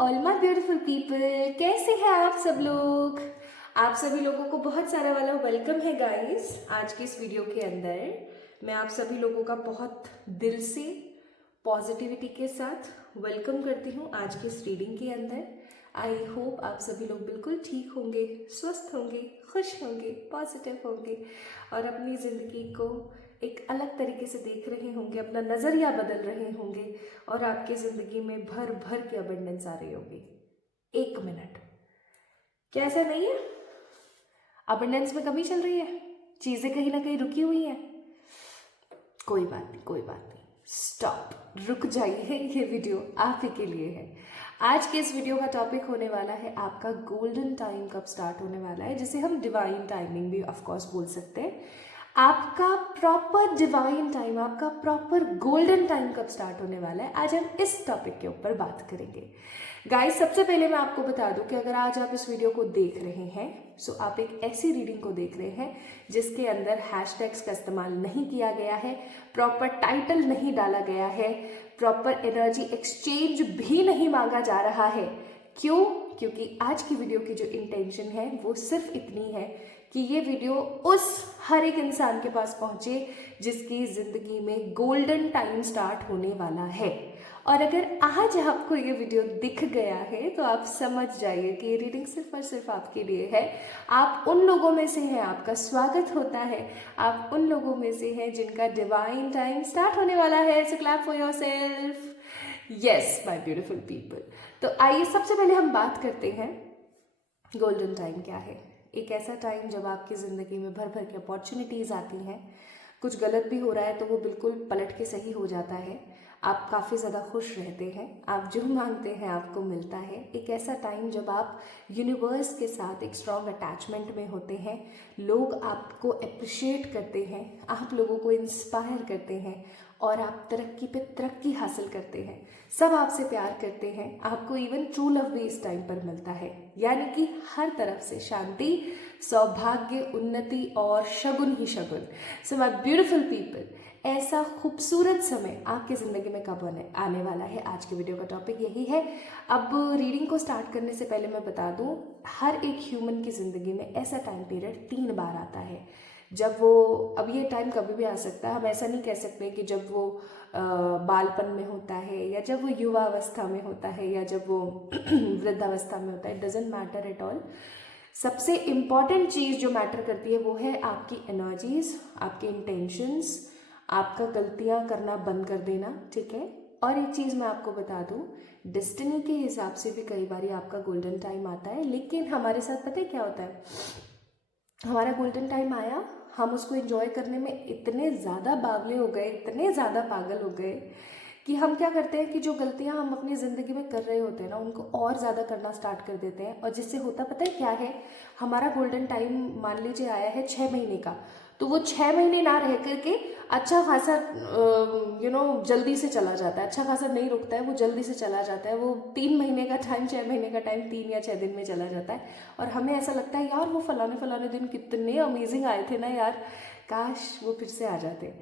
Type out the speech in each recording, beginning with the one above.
All my beautiful people, कैसे हैं आप सब लोग। आप सभी लोगों को बहुत सारा वाला वेलकम है गाइस। आज की इस वीडियो के अंदर मैं आप सभी लोगों का बहुत दिल से पॉजिटिविटी के साथ वेलकम करती हूँ आज की इस रीडिंग के अंदर। आई होप आप सभी लोग बिल्कुल ठीक होंगे, स्वस्थ होंगे, खुश होंगे, पॉजिटिव होंगे और अपनी ज़िंदगी को एक अलग तरीके से देख रहे होंगे, अपना नज़रिया बदल रहे होंगे और आपकी ज़िंदगी में भर भर के अबंडेंस आ रही होगी। एक मिनट, क्या ऐसा नहीं है? अबंडेंस में कमी चल रही है, चीज़ें कहीं ना कहीं रुकी हुई हैं। कोई बात नहीं, कोई बात नहीं, स्टॉप, रुक जाइए। ये वीडियो आप ही के लिए है। आज के इस वीडियो का टॉपिक होने वाला है आपका गोल्डन टाइम कब स्टार्ट होने वाला है, जिसे हम डिवाइन टाइमिंग भी ऑफ कोर्स बोल सकते हैं। आपका प्रॉपर डिवाइन टाइम, आपका प्रॉपर गोल्डन टाइम कब स्टार्ट होने वाला है, आज हम इस टॉपिक के ऊपर बात करेंगे। गाइस, सबसे पहले मैं आपको बता दूं कि अगर आज आप इस वीडियो को देख रहे हैं सो आप एक ऐसी रीडिंग को देख रहे हैं जिसके अंदर हैशटैग्स का इस्तेमाल नहीं किया गया है, प्रॉपर टाइटल नहीं डाला गया है, प्रॉपर एनर्जी एक्सचेंज भी नहीं मांगा जा रहा है। क्यों? क्योंकि आज की वीडियो की जो इंटेंशन है वो सिर्फ इतनी है कि ये वीडियो उस हर एक इंसान के पास पहुंचे जिसकी जिंदगी में गोल्डन टाइम स्टार्ट होने वाला है। और अगर आज आपको ये वीडियो दिख गया है तो आप समझ जाइए कि ये रीडिंग सिर्फ और सिर्फ आपके लिए है। आप उन लोगों में से हैं, आपका स्वागत होता है। आप उन लोगों में से हैं जिनका डिवाइन टाइम स्टार्ट होने वाला है। So clap for yourself. Yes my beautiful people. तो आइए सबसे पहले हम बात करते हैं गोल्डन टाइम क्या है। एक ऐसा टाइम जब आपकी ज़िंदगी में भर भर के अपॉर्चुनिटीज़ आती हैं। कुछ गलत भी हो रहा है तो वो बिल्कुल पलट के सही हो जाता है। आप काफ़ी ज़्यादा खुश रहते हैं, आप जो मांगते हैं आपको मिलता है। एक ऐसा टाइम जब आप यूनिवर्स के साथ एक स्ट्रॉन्ग अटैचमेंट में होते हैं। लोग आपको अप्रिशिएट करते हैं, आप लोगों को इंस्पायर करते हैं और आप तरक्की पे तरक्की हासिल करते हैं। सब आपसे प्यार करते हैं, आपको इवन ट्रू लव भी इस टाइम पर मिलता है। यानी कि हर तरफ से शांति, सौभाग्य, उन्नति और शगुन ही शगुन। सो माय ब्यूटीफुल पीपल, ऐसा खूबसूरत समय आपकी ज़िंदगी में कब आने वाला है, आज के वीडियो का टॉपिक यही है। अब रीडिंग को स्टार्ट करने से पहले मैं बता दूं, हर एक ह्यूमन की ज़िंदगी में ऐसा टाइम पीरियड 3 बार आता है जब वो, अब ये टाइम कभी भी आ सकता है। हम ऐसा नहीं कह सकते कि जब वो बालपन में होता है या जब वो युवावस्था में होता है या जब वो वृद्धावस्था में होता है। It doesn't matter at all. सबसे इम्पॉर्टेंट चीज़ जो मैटर करती है वो है आपकी एनर्जीज, आपके इंटेंशंस, आपका गलतियां करना बंद कर देना, ठीक है। और एक चीज़ मैं आपको बता दूं, डेस्टिनी के हिसाब से भी कई बार आपका गोल्डन टाइम आता है, लेकिन हमारे साथ पता है क्या होता है, हमारा गोल्डन टाइम आया, हम उसको एंजॉय करने में इतने ज़्यादा बावले हो गए, इतने ज़्यादा पागल हो गए कि हम क्या करते हैं कि जो गलतियां हम अपनी ज़िंदगी में कर रहे होते हैं ना, उनको और ज़्यादा करना स्टार्ट कर देते हैं। और जिससे होता पता है क्या है, हमारा गोल्डन टाइम मान लीजिए आया है 6 महीने का, तो वो 6 महीने ना रह करके अच्छा खासा जल्दी से चला जाता है, अच्छा खासा नहीं रुकता है, वो जल्दी से चला जाता है। वो 3 महीने का टाइम 6 महीने का टाइम 3 या 6 दिन में चला जाता है। और हमें ऐसा लगता है यार वो फलाने फलाने दिन कितने अमेजिंग आए थे ना यार, काश वो फिर से आ जाते।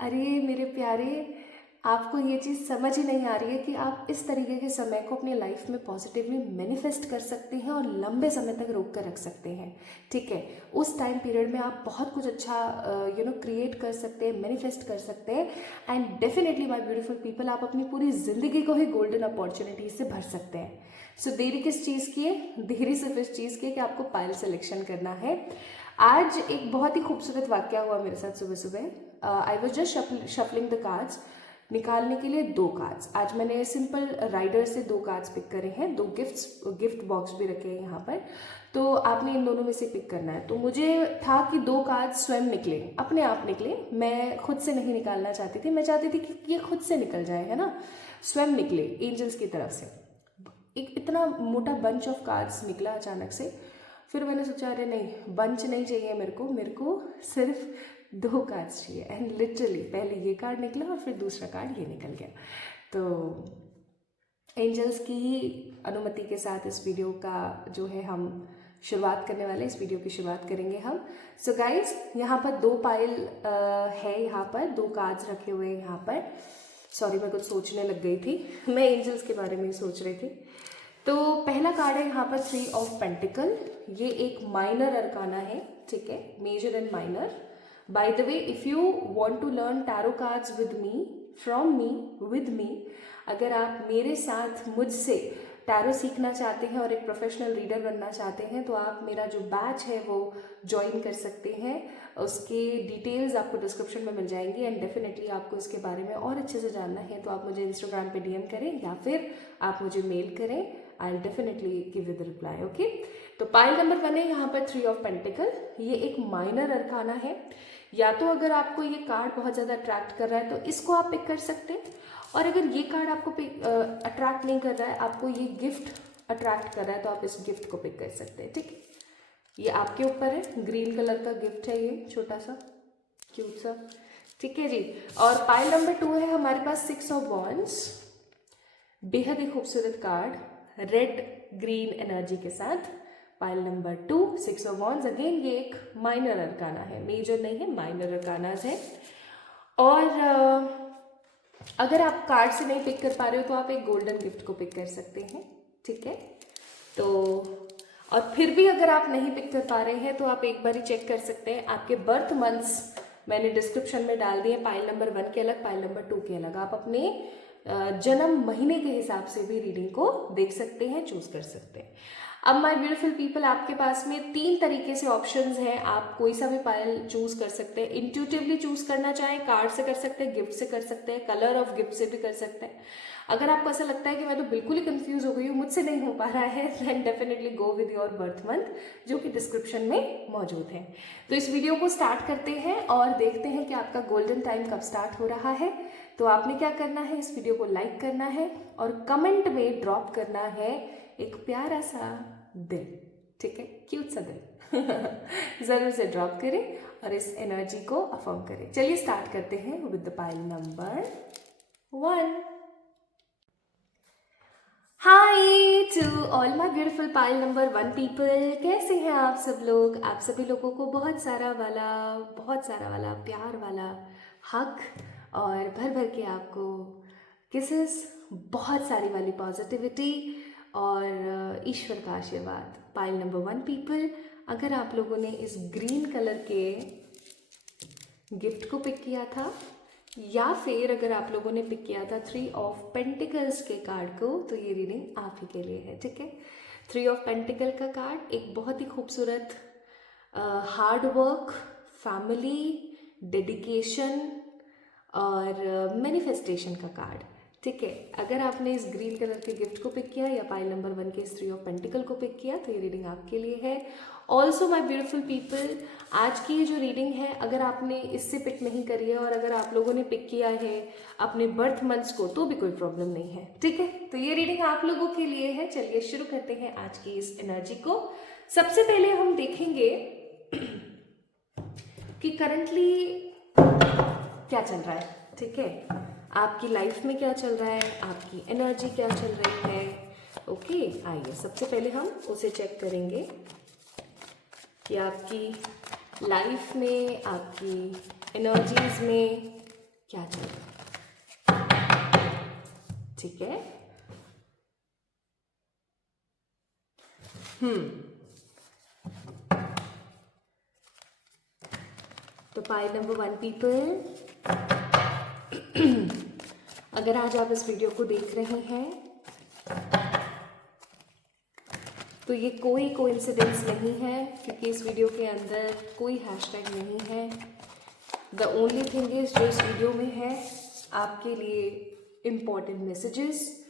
अरे मेरे प्यारे, आपको ये चीज़ समझ ही नहीं आ रही है कि आप इस तरीके के समय को अपनी लाइफ में पॉजिटिवली मैनिफेस्ट कर सकते हैं और लंबे समय तक रोक कर रख सकते हैं, ठीक है। उस टाइम पीरियड में आप बहुत कुछ अच्छा क्रिएट कर सकते हैं, मैनिफेस्ट कर सकते हैं। And definitely my beautiful people, आप अपनी पूरी ज़िंदगी को ही गोल्डन अपॉर्चुनिटीज से भर सकते हैं। सो देरी किस चीज़ की है? देरी सिर्फ इस चीज़ की है कि आपको पायल सिलेक्शन करना है। आज एक बहुत ही खूबसूरत वाक्य हुआ मेरे साथ सुबह सुबह। I was just shuffling the cards, निकालने के लिए 2 कार्ड्स। आज मैंने सिंपल राइडर से 2 कार्ड्स पिक करे हैं, 2 गिफ्ट बॉक्स भी रखे हैं यहाँ पर, तो आपने इन दोनों में से पिक करना है। तो मुझे था कि 2 कार्ड्स स्वयं निकले, अपने आप निकले, मैं खुद से नहीं निकालना चाहती थी। मैं चाहती थी कि ये खुद से निकल जाए, है ना, स्वयं निकले एंजल्स की तरफ से। एक इतना मोटा बंच ऑफ कार्ड्स निकला अचानक से। फिर मैंने सोचा अरे नहीं, बंच नहीं चाहिए मेरे को सिर्फ 2 कार्ड्स चाहिए। एंड लिटरली पहले ये कार्ड निकला और फिर दूसरा कार्ड ये निकल गया। तो एंजल्स की ही अनुमति के साथ इस वीडियो का जो है हम शुरुआत करने वाले, इस वीडियो की शुरुआत करेंगे हम। सो गाइज, यहाँ पर 2 पाइल है, यहाँ पर 2 कार्ड्स रखे हुए हैं यहाँ पर। सॉरी, मैं कुछ सोचने लग गई थी, मैं एंजल्स के बारे में ही सोच रही थी। तो पहला कार्ड है यहाँ पर 3 ऑफ पेंटिकल। ये एक माइनर अरकाना है, ठीक है, major and minor. By the way, if you want to learn tarot cards with me, from me, with me, अगर आप मेरे साथ मुझसे टैरो सीखना चाहते हैं और एक प्रोफेशनल रीडर बनना चाहते हैं, तो आप मेरा जो बैच है वो ज्वाइन कर सकते हैं। उसके डिटेल्स आपको डिस्क्रिप्शन में मिल जाएंगी एंड डेफिनेटली आपको इसके बारे में और अच्छे से जानना है तो आप मुझे इंस्टाग्राम पे डीएम करें या फिर आप मुझे मेल करें। I will definitely give you the reply. Okay, तो पाइल नंबर 1 है यहाँ पर 3 ऑफ पेंटिकल। ये एक माइनर अरकाना है। या तो अगर आपको ये कार्ड बहुत ज़्यादा अट्रैक्ट कर रहा है तो इसको आप पिक कर सकते हैं, और अगर ये कार्ड आपको अट्रैक्ट नहीं कर रहा है, आपको ये गिफ्ट अट्रैक्ट कर रहा है, तो आप इस गिफ्ट को पिक कर सकते हैं। ठीक है, ये आपके ऊपर है। ग्रीन कलर का गिफ्ट है ये, छोटा सा क्यूट सा। ठीक है जी। और पाइल नंबर 2 है हमारे पास 6 ऑफ वॉन्ड्स। बेहद ही खूबसूरत कार्ड, रेड ग्रीन एनर्जी के साथ। Pile number 2 6 of wands. Again ये एक माइनर अरकाना है, मेजर नहीं है, माइनर अरकानाज है। और अगर आप कार्ड से नहीं पिक कर पा रहे हो तो आप एक गोल्डन गिफ्ट को पिक कर सकते हैं। ठीक है, तो और फिर भी अगर आप नहीं पिक कर पा रहे हैं तो आप एक बार ही चेक कर सकते हैं। आपके बर्थ मंथ्स मैंने डिस्क्रिप्शन में डाल दिए, पाइल नंबर 1 के अलग, पाइल नंबर 2 के अलग। आप अपने जन्म महीने के हिसाब से भी रीडिंग को देख सकते हैं, चूज कर सकते हैं। अब माय ब्यूटीफुल पीपल, आपके पास में 3 तरीके से ऑप्शंस हैं। आप कोई सा भी पायल चूज कर सकते हैं। इंट्यूटिवली चूज करना चाहें, कार्ड से कर सकते हैं, गिफ्ट से कर सकते हैं, कलर ऑफ गिफ्ट से भी कर सकते हैं। अगर आपको ऐसा लगता है कि मैं तो बिल्कुल ही कंफ्यूज हो गई हूँ, मुझसे नहीं हो पा रहा है, then definitely go with your birth month, जो कि डिस्क्रिप्शन में मौजूद है। तो इस वीडियो को स्टार्ट करते हैं और देखते हैं कि आपका गोल्डन टाइम कब स्टार्ट हो रहा है। तो आपने क्या करना है, इस वीडियो को लाइक करना है और कमेंट में ड्रॉप करना है एक प्यारा सा दिल। ठीक है, क्यूट सा दिल जरूर से ड्रॉप करें और इस एनर्जी को अफर्म करें। चलिए स्टार्ट करते हैं with the pile number 1। Hi to all my beautiful pile number 1 people, कैसे हैं आप सब लोग। आप सभी लोगों को बहुत सारा वाला प्यार वाला हक और भर भर के आपको किसेस, बहुत सारी वाली पॉजिटिविटी और ईश्वर का आशीर्वाद। पाइल नंबर 1 पीपल, अगर आप लोगों ने इस ग्रीन कलर के गिफ्ट को पिक किया था या फिर अगर आप लोगों ने पिक किया था 3 ऑफ पेंटिकल्स के कार्ड को, तो ये रीडिंग आप ही के लिए है। ठीक है, 3 ऑफ पेंटिकल का कार्ड एक बहुत ही खूबसूरत हार्ड वर्क, फैमिली, डेडिकेशन और मैनिफेस्टेशन का कार्ड। ठीक है, अगर आपने इस ग्रीन कलर के गिफ्ट को पिक किया या पाइल नंबर 1 के इस 3 ऑफ पेंटिकल को पिक किया, तो ये रीडिंग आपके लिए है। ऑल्सो माय ब्यूटीफुल पीपल, आज की ये जो रीडिंग है, अगर आपने इससे पिक नहीं करी है और अगर आप लोगों ने पिक किया है अपने बर्थ मंथ्स को, तो भी कोई प्रॉब्लम नहीं है। ठीक है, तो ये रीडिंग आप लोगों के लिए है। चलिए शुरू करते हैं आज की इस एनर्जी को। सबसे पहले हम देखेंगे कि करंटली क्या चल रहा है। ठीक है, आपकी लाइफ में क्या चल रहा है, आपकी एनर्जी क्या चल रही है। ओके, आइए सबसे पहले हम उसे चेक करेंगे कि आपकी लाइफ में, आपकी एनर्जीज में क्या चल रहा है। ठीक है, तो पाइल नंबर 1 पीपल, अगर आज आप इस वीडियो को देख रहे हैं तो ये कोई कोइंसिडेंस नहीं है, क्योंकि इस वीडियो के अंदर कोई हैशटैग नहीं है। द ओनली थिंग इज, जो इस वीडियो में है आपके लिए इम्पॉर्टेंट मैसेजेस,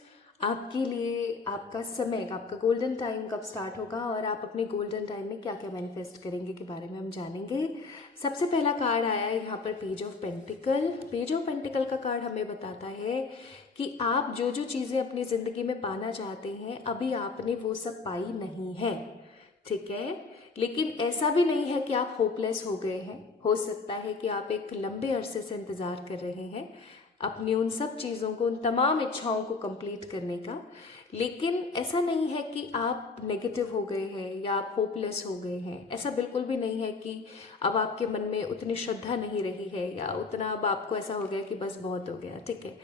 आपके लिए आपका समय, आपका गोल्डन टाइम कब स्टार्ट होगा और आप अपने गोल्डन टाइम में क्या क्या मैनिफेस्ट करेंगे के बारे में हम जानेंगे। सबसे पहला कार्ड आया है यहाँ पर page of pentacle. Page of pentacle का कार्ड हमें बताता है कि आप जो जो चीज़ें अपनी ज़िंदगी में पाना चाहते हैं, अभी आपने वो सब पाई नहीं है। ठीक है, लेकिन ऐसा भी नहीं है कि आप होपलेस हो गए हैं। हो सकता है कि आप एक लंबे अरसे से इंतज़ार कर रहे हैं अपनी उन सब चीज़ों को, उन तमाम इच्छाओं को कंप्लीट करने का, लेकिन ऐसा नहीं है कि आप नेगेटिव हो गए हैं या आप होपलेस हो गए हैं। ऐसा बिल्कुल भी नहीं है कि अब आपके मन में उतनी श्रद्धा नहीं रही है या उतना अब आपको ऐसा हो गया कि बस बहुत हो गया। ठीक है,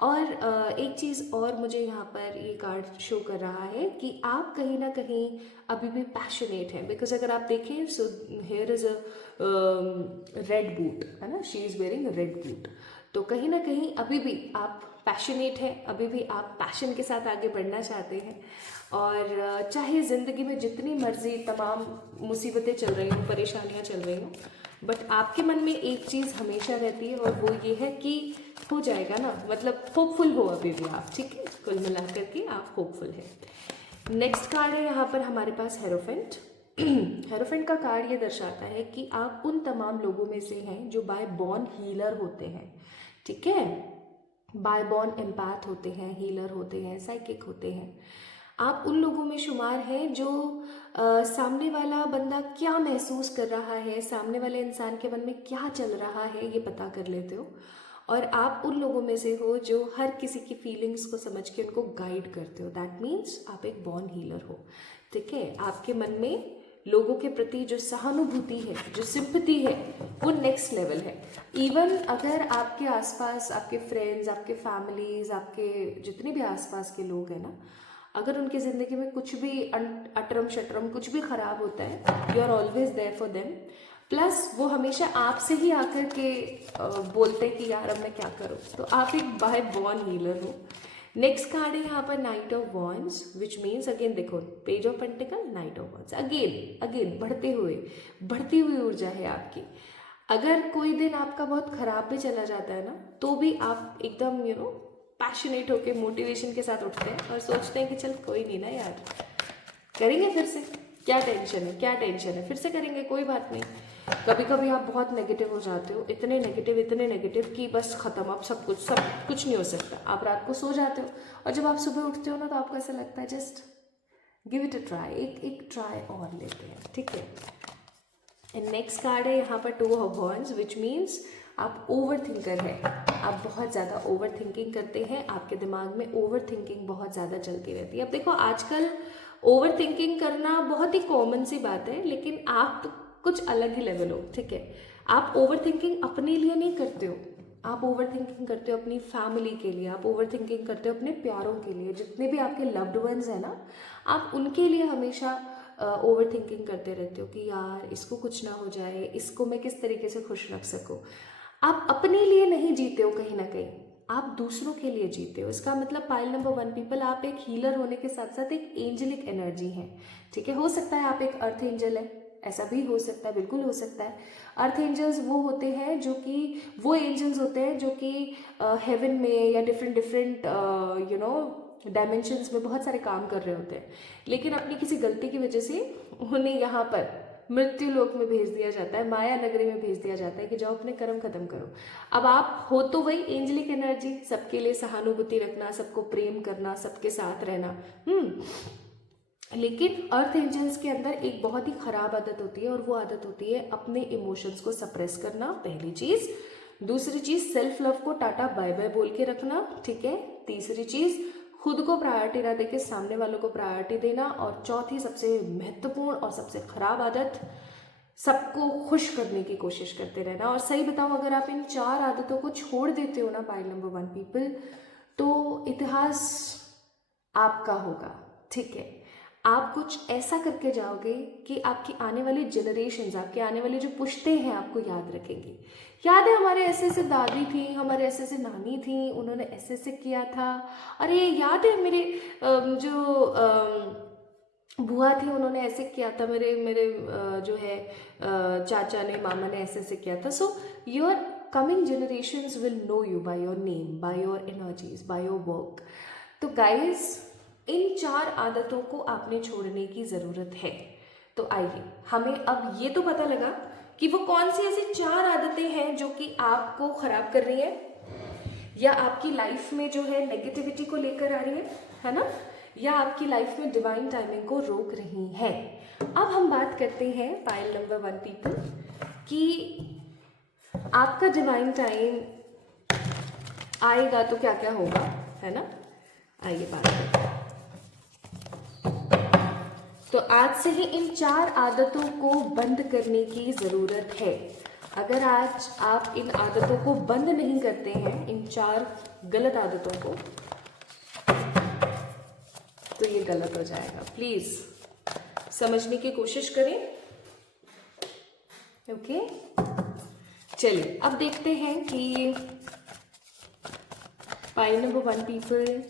और एक चीज़ और मुझे यहाँ पर ये कार्ड शो कर रहा है कि आप कहीं ना कहीं अभी भी पैशनेट हैं, बिकॉज अगर आप देखें so here is a red boot, है ना, she is wearing red boot. तो कहीं ना कहीं अभी भी आप पैशनेट हैं, अभी भी आप पैशन के साथ आगे बढ़ना चाहते हैं। और चाहे ज़िंदगी में जितनी मर्जी तमाम मुसीबतें चल रही हों, परेशानियां चल रही हों, बट आपके मन में एक चीज़ हमेशा रहती है और वो ये है कि हो जाएगा ना, मतलब होपफुल हो अभी भी आप, ठीक है, कुल मिलाकर के आप होपफुल हैं। नेक्स्ट कार्ड है यहाँ पर हमारे पास हेरोफेंट। हेरोफेंट का कार्ड ये दर्शाता है कि आप उन तमाम लोगों में से हैं जो बाय बॉर्न हीलर होते हैं, ठीक है, बाय बॉर्न एम्पैथ होते हैं, हीलर होते हैं, साइकिक होते हैं। आप उन लोगों में शुमार हैं जो सामने वाला बंदा क्या महसूस कर रहा है, सामने वाले इंसान के मन में क्या चल रहा है, ये पता कर लेते हो। और आप उन लोगों में से हो जो हर किसी की फीलिंग्स को समझ के उनको गाइड करते हो। दैट मीन्स आप एक बॉर्न हीलर हो, ठीक है। आपके मन में लोगों के प्रति जो सहानुभूति है, जो सिंपैथी है, वो नेक्स्ट लेवल है। इवन अगर आपके आसपास आपके फ्रेंड्स, आपके फैमिलीज, आपके जितने भी आसपास के लोग हैं ना, अगर उनकी ज़िंदगी में कुछ भी अटरम शटरम कुछ भी ख़राब होता है, you are always there for them. Plus वो हमेशा आपसे ही आकर के बोलते हैं कि यार अब मैं क्या करूँ। तो आप एक बाय बॉर्न हीलर हो। नेक्स्ट कार्ड है यहाँ पर knight of wands, which means again देखो page of pentacle, knight of wands, again बढ़ती हुई ऊर्जा है आपकी। अगर कोई दिन आपका बहुत खराब भी चला जाता है ना, तो भी आप एकदम पैशनेट होके मोटिवेशन के साथ उठते हैं और सोचते हैं कि चल कोई नहीं ना यार, करेंगे फिर से, क्या टेंशन है, फिर से करेंगे, कोई बात नहीं। कभी कभी आप बहुत नेगेटिव हो जाते हो, इतने नेगेटिव कि बस खत्म, अब सब कुछ नहीं हो सकता। आप रात को सो जाते हो और जब आप सुबह उठते हो ना, तो आपको ऐसा लगता है just give it a try, एक ट्राई और लेते हैं, ठीक है। नेक्स्ट कार्ड है यहाँ पर two of wands, which means आप ओवर थिंकर हैं, आप बहुत ज़्यादा ओवर थिंकिंग करते हैं, आपके दिमाग में ओवर थिंकिंग बहुत ज़्यादा चलती रहती है। अब देखो आजकल ओवर थिंकिंग करना बहुत ही कॉमन सी बात है, लेकिन आप कुछ अलग ही लेवल हो, ठीक है। आप ओवर थिंकिंग अपने लिए नहीं करते हो, आप ओवर थिंकिंग करते हो अपनी फैमिली के लिए, आप ओवर थिंकिंग करते हो अपने प्यारों के लिए, जितने भी आपके लव्ड वंस हैं ना, आप उनके लिए हमेशा ओवर थिंकिंग करते रहते हो कि यार इसको कुछ ना हो जाए, इसको मैं किस तरीके से खुश रख सकूं। आप अपने लिए नहीं जीते हो, कहीं ना कहीं आप दूसरों के लिए जीते हो। इसका मतलब पाइल नंबर 1 पीपल, आप एक हीलर होने के साथ साथ एक एंजलिक एनर्जी है, ठीक है। हो सकता है आप एक अर्थ एंजल है, ऐसा भी हो सकता है, बिल्कुल हो सकता है। अर्थ एंजल्स वो होते हैं जो कि वो एंजल्स होते हैं जो कि हेवन में या डिफरेंट डायमेंशंस में बहुत सारे काम कर रहे होते हैं, लेकिन अपनी किसी गलती की वजह से उन्हें यहाँ पर मृत्यु लोक में भेज दिया जाता है, माया नगरी में भेज दिया जाता है कि जाओ अपने कर्म खत्म करो। अब आप हो तो वही एंजलिक एनर्जी, सबके लिए सहानुभूति रखना, सबको प्रेम करना, सबके साथ रहना, लेकिन अर्थ एंजल्स के अंदर एक बहुत ही खराब आदत होती है, और वो आदत होती है अपने इमोशंस को सप्रेस करना, पहली चीज। दूसरी चीज सेल्फ लव को टाटा बाय बाय बोल के रखना, ठीक है। तीसरी चीज खुद को प्रायोरिटी ना देके सामने वालों को प्रायोरिटी देना। और चौथी सबसे महत्वपूर्ण और सबसे खराब आदत, सबको खुश करने की कोशिश करते रहना। और सही बताऊं, अगर आप इन 4 आदतों को छोड़ देते हो ना पाइल नंबर 1 पीपल, तो इतिहास आपका होगा, ठीक है। आप कुछ ऐसा करके जाओगे कि आपकी आने वाली जनरेशन्स, आपके आने वाली जो पुश्तें हैं आपको याद रखेंगी। याद है हमारे ऐसे ऐसे दादी थी, हमारे ऐसे ऐसे नानी थी, उन्होंने ऐसे ऐसे किया था। अरे याद है मेरे जो बुआ थी, उन्होंने ऐसे किया था, मेरे मेरे जो है चाचा ने, मामा ने ऐसे ऐसे किया था। So your coming generations will know you by your name, by your energies, by your work. तो गाइज, इन 4 आदतों को आपने छोड़ने की ज़रूरत है। तो आइए, हमें अब ये तो पता लगा कि वो कौन सी ऐसी 4 आदतें हैं जो कि आपको ख़राब कर रही है, या आपकी लाइफ में जो है नेगेटिविटी को लेकर आ रही है ना, या आपकी लाइफ में डिवाइन टाइमिंग को रोक रही है। अब हम बात करते हैं पाइल नंबर 1 पीपल कि आपका डिवाइन टाइम आएगा तो क्या क्या होगा, है ना। आइए बात करते हैं। तो आज से ही इन 4 आदतों को बंद करने की ज़रूरत है। अगर आज आप इन आदतों को बंद नहीं करते हैं, इन 4 गलत आदतों को, तो ये गलत हो जाएगा। प्लीज समझने की कोशिश करें। ओके, चलिए अब देखते हैं कि पाइल नंबर 1 पीपल,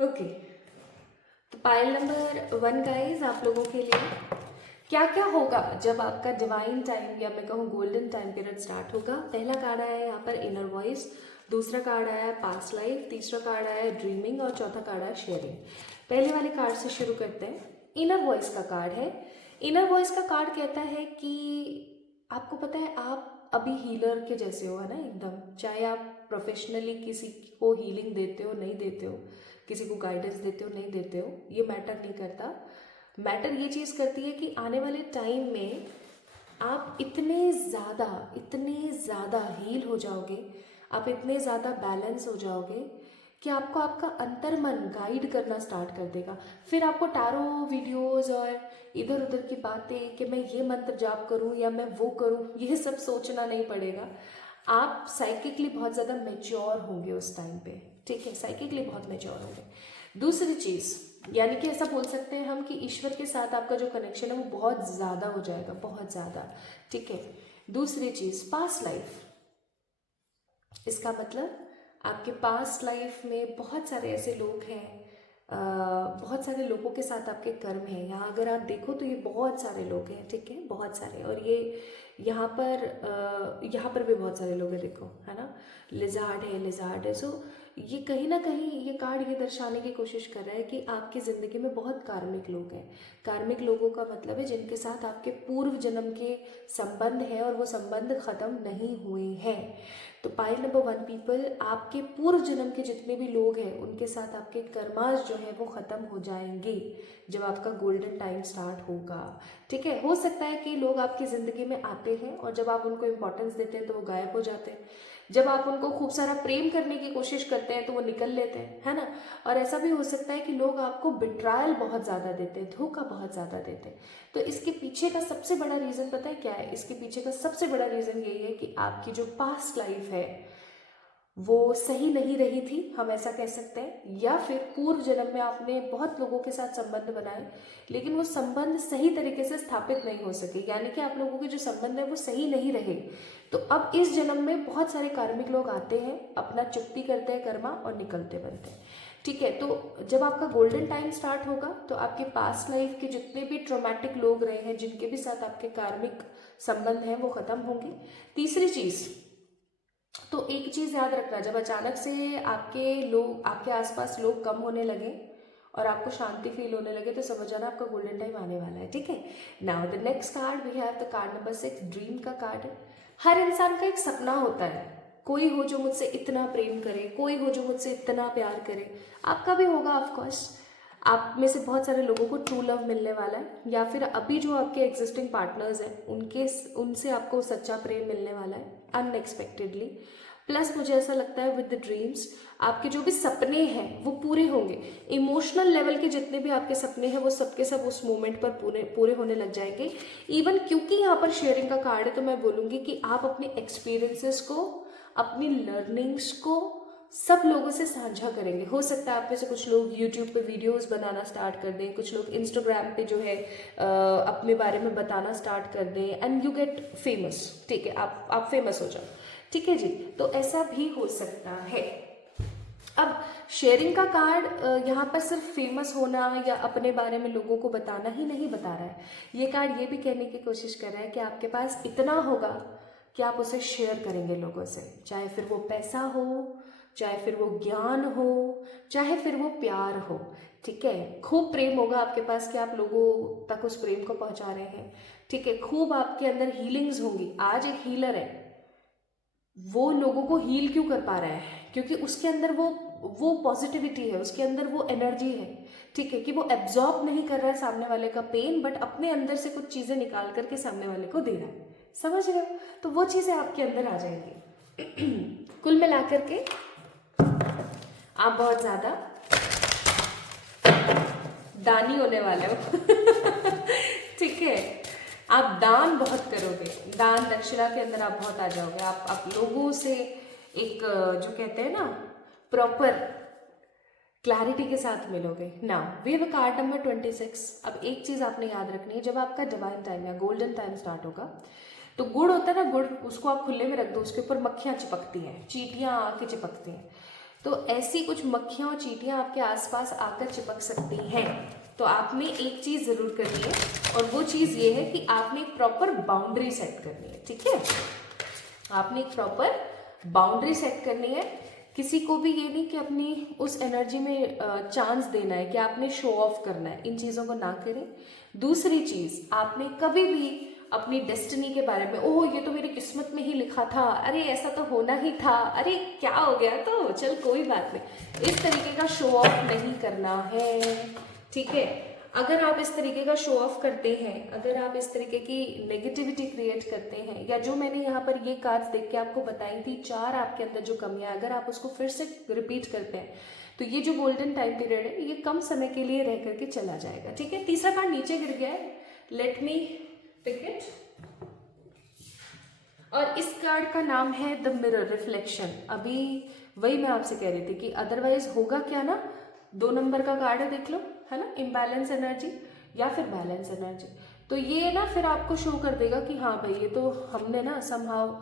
ओके, तो पाइल नंबर 1 गाइस, आप लोगों के लिए क्या क्या होगा जब आपका डिवाइन टाइम या मैं कहूँ गोल्डन टाइम पीरियड स्टार्ट होगा। पहला कार्ड आया है यहाँ पर इनर वॉइस, दूसरा कार्ड आया है पास्ट लाइफ, तीसरा कार्ड आया है ड्रीमिंग और चौथा कार्ड आया शेयरिंग। पहले वाले कार्ड से शुरू करते हैं। इनर वॉइस का कार्ड है। इनर वॉइस का कार्ड कहता है कि आपको पता है आप अभी हीलर के जैसे हो, है ना, एकदम। चाहे आप प्रोफेशनली किसी को हीलिंग देते हो नहीं देते हो, किसी को गाइडेंस देते हो नहीं देते हो, ये मैटर नहीं करता। मैटर ये चीज़ करती है कि आने वाले टाइम में आप इतने ज़्यादा हील हो जाओगे, आप इतने ज़्यादा बैलेंस हो जाओगे कि आपको आपका अंतर्मन गाइड करना स्टार्ट कर देगा। फिर आपको टैरो वीडियोस और इधर उधर की बातें कि मैं ये मंत्र जाप करूं या मैं वो करूं, ये सब सोचना नहीं पड़ेगा। आप साइकिकली बहुत ज़्यादा मेच्योर होंगे उस टाइम पे, ठीक है, साइकिकली बहुत मेच्योर होंगे। दूसरी चीज़, यानी कि ऐसा बोल सकते हैं हम कि ईश्वर के साथ आपका जो कनेक्शन है वो बहुत ज़्यादा हो जाएगा, बहुत ज़्यादा, ठीक है। दूसरी चीज़, पास्ट लाइफ, इसका मतलब आपके पास्ट लाइफ में बहुत सारे ऐसे लोग हैं, बहुत सारे लोगों के साथ आपके कर्म हैं। यहाँ अगर आप देखो तो ये बहुत सारे लोग हैं, ठीक है, बहुत सारे। और ये यहाँ पर भी बहुत सारे लोग हैं, देखो, है ना, लिजार्ड है। सो ये कहीं ना कहीं ये कार्ड ये दर्शाने की कोशिश कर रहा है कि आपकी ज़िंदगी में बहुत कार्मिक लोग हैं। कार्मिक लोगों का मतलब है जिनके साथ आपके पूर्व जन्म के संबंध हैं और वो संबंध ख़त्म नहीं हुए हैं। तो पाइल नंबर 1 पीपल, आपके पूर्व जन्म के जितने भी लोग हैं उनके साथ आपके कर्मास जो है वो ख़त्म हो जाएंगे जब आपका गोल्डन टाइम स्टार्ट होगा, ठीक है। हो सकता है कि लोग आपकी ज़िंदगी में आते हैं और जब आप उनको इम्पोर्टेंस देते हैं तो वो गायब हो जाते हैं। जब आप उनको खूब सारा प्रेम करने की कोशिश करते हैं तो वो निकल लेते हैं, है ना। और ऐसा भी हो सकता है कि लोग आपको बिट्रायल बहुत ज़्यादा देते हैं, धोखा बहुत ज़्यादा देते हैं। तो इसके पीछे का सबसे बड़ा रीज़न पता है क्या है? इसके पीछे का सबसे बड़ा रीज़न यही है कि आपकी जो पास्ट लाइफ है वो सही नहीं रही थी, हम ऐसा कह सकते हैं। या फिर पूर्व जन्म में आपने बहुत लोगों के साथ संबंध बनाए लेकिन वो संबंध सही तरीके से स्थापित नहीं हो सके, यानी कि आप लोगों के जो संबंध है वो सही नहीं रहे। तो अब इस जन्म में बहुत सारे कार्मिक लोग आते हैं, अपना चुकती करते हैं कर्मा और निकलते बनते हैं, ठीक है। तो जब आपका गोल्डन टाइम स्टार्ट होगा तो आपके पास्ट लाइफ के जितने भी ट्रॉमेटिक लोग रहे हैं, जिनके भी साथ आपके कार्मिक संबंध हैं, वो खत्म होंगे। तीसरी चीज़, तो एक चीज़ याद रखना, जब अचानक से आपके आसपास लोग कम होने लगे और आपको शांति फील होने लगे तो समझ जाना आपका गोल्डन टाइम आने वाला है, ठीक है। Now the next card we have the card number 6, dream का कार्ड है। हर इंसान का एक सपना होता है, कोई हो जो मुझसे इतना प्रेम करे, कोई हो जो मुझसे इतना प्यार करे। आपका भी होगा ऑफकोर्स। आप में से बहुत सारे लोगों को ट्रू लव मिलने वाला है, या फिर अभी जो आपके एग्जिस्टिंग पार्टनर्स हैं उनसे आपको सच्चा प्रेम मिलने वाला है अनएक्सपेक्टेडली। प्लस मुझे ऐसा लगता है विद द ड्रीम्स आपके जो भी सपने हैं वो पूरे होंगे। इमोशनल लेवल के जितने भी आपके सपने हैं वो सबके सब उस मोमेंट पर पूरे होने लग जाएंगे। इवन क्योंकि यहाँ पर शेयरिंग का कार्ड है तो मैं बोलूँगी कि आप अपने एक्सपीरियंसेस को, अपनी लर्निंग्स को सब लोगों से साझा करेंगे। हो सकता है आप में से कुछ लोग यूट्यूब पे वीडियोस बनाना स्टार्ट कर दें, कुछ लोग इंस्टाग्राम पे जो है अपने बारे में बताना स्टार्ट कर दें एंड यू गेट फेमस, ठीक है, आप फेमस हो जाओ, ठीक है जी। तो ऐसा भी हो सकता है। अब शेयरिंग का कार्ड यहाँ पर सिर्फ फेमस होना या अपने बारे में लोगों को बताना ही नहीं बता रहा है। ये कार्ड ये भी कहने की कोशिश कर रहा है कि आपके पास इतना होगा कि आप उसे शेयर करेंगे लोगों से, चाहे फिर वो पैसा हो, चाहे फिर वो ज्ञान हो, चाहे फिर वो प्यार हो, ठीक है। खूब प्रेम होगा आपके पास कि आप लोगों तक उस प्रेम को पहुंचा रहे हैं, ठीक है। खूब आपके अंदर हीलिंग्स होंगी। आज एक हीलर है, वो लोगों को हील क्यों कर पा रहा है? क्योंकि उसके अंदर वो पॉजिटिविटी है, उसके अंदर वो एनर्जी है, ठीक है, कि वो एब्जॉर्ब नहीं कर रहा है सामने वाले का पेन, बट अपने अंदर से कुछ चीज़ें निकाल करके सामने वाले को दे रहा है। समझ रहे हो? तो वो चीज़ें आपके अंदर आ जाएंगी। कुल मिलाकर के आप बहुत ज्यादा दानी होने वाले हो। ठीक है, आप दान बहुत करोगे, दान दक्षिणा के अंदर आप बहुत आ जाओगे। आप लोगों से एक जो कहते हैं ना प्रॉपर क्लैरिटी के साथ मिलोगे ना। We have card number 26। अब एक चीज आपने याद रखनी है, जब आपका डिवाइन टाइम या गोल्डन टाइम स्टार्ट होगा तो गुड़ होता है ना, गुड़ उसको आप खुले में रख दो, उसके ऊपर मक्खियां चिपकती हैं, चींटियां आके चिपकती हैं। तो ऐसी कुछ मक्खियां और चींटियां आपके आसपास आकर चिपक सकती हैं। तो आपने एक चीज जरूर करनी है, और वो चीज ये है कि आपने एक प्रॉपर बाउंड्री सेट करनी है। ठीक है, आपने एक प्रॉपर बाउंड्री सेट करनी है। किसी को भी ये नहीं कि अपनी उस एनर्जी में चांस देना है कि आपने शो ऑफ करना है, इन चीज़ों को ना करें। दूसरी चीज़, आपने कभी भी अपनी डेस्टिनी के बारे में, ओह ये तो मेरी किस्मत में ही लिखा था, अरे ऐसा तो होना ही था, अरे क्या हो गया तो चल कोई बात नहीं, इस तरीके का शो ऑफ नहीं करना है। ठीक है, अगर आप इस तरीके का शो ऑफ करते हैं, अगर आप इस तरीके की नेगेटिविटी क्रिएट करते हैं, या जो मैंने यहाँ पर ये कार्ड्स देख के आपको बताई थी 4 आपके अंदर जो कमियां, अगर आप उसको फिर से रिपीट करते हैं तो ये जो गोल्डन टाइम पीरियड है ये कम समय के लिए रह करके चला जाएगा। ठीक है, तीसरा कार्ड नीचे गिर गया है, लेट मी पिक इट, और इस कार्ड का नाम है द मिरर, रिफ्लेक्शन। अभी वही मैं आपसे कह रही थी कि अदरवाइज होगा क्या ना, 2 नंबर का कार्ड है, देख लो, है ना, इम्बैलेंस एनर्जी या फिर बैलेंस एनर्जी। तो ये ना फिर आपको शो कर देगा कि हाँ भाई ये तो हमने ना समहाउ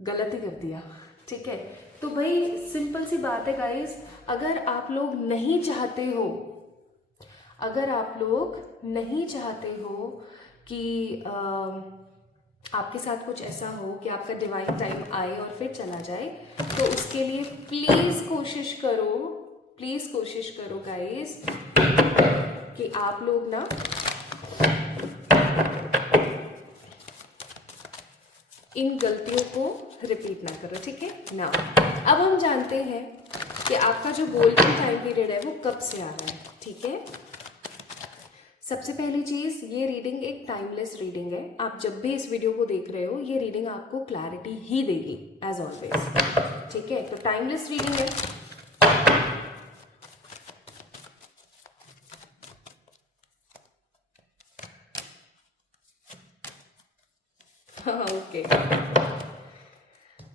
गलती कर दिया। ठीक है, तो भाई सिंपल सी बात है गाइस, अगर आप लोग नहीं चाहते हो, अगर आप लोग नहीं चाहते हो कि आपके साथ कुछ ऐसा हो कि आपका डिवाइन टाइम आए और फिर चला जाए, तो उसके लिए प्लीज कोशिश करो, प्लीज कोशिश करो गाइस कि आप लोग ना इन गलतियों को रिपीट ना करो। ठीक है ना, अब हम जानते हैं कि आपका जो गोल्डन टाइम पीरियड है वो कब से आ रहा है। ठीक है, सबसे पहली चीज, ये रीडिंग एक टाइमलेस रीडिंग है। आप जब भी इस वीडियो को देख रहे हो ये रीडिंग आपको क्लैरिटी ही देगी एज ऑलवेज। ठीक है, तो टाइमलेस रीडिंग है। हाँ ओके,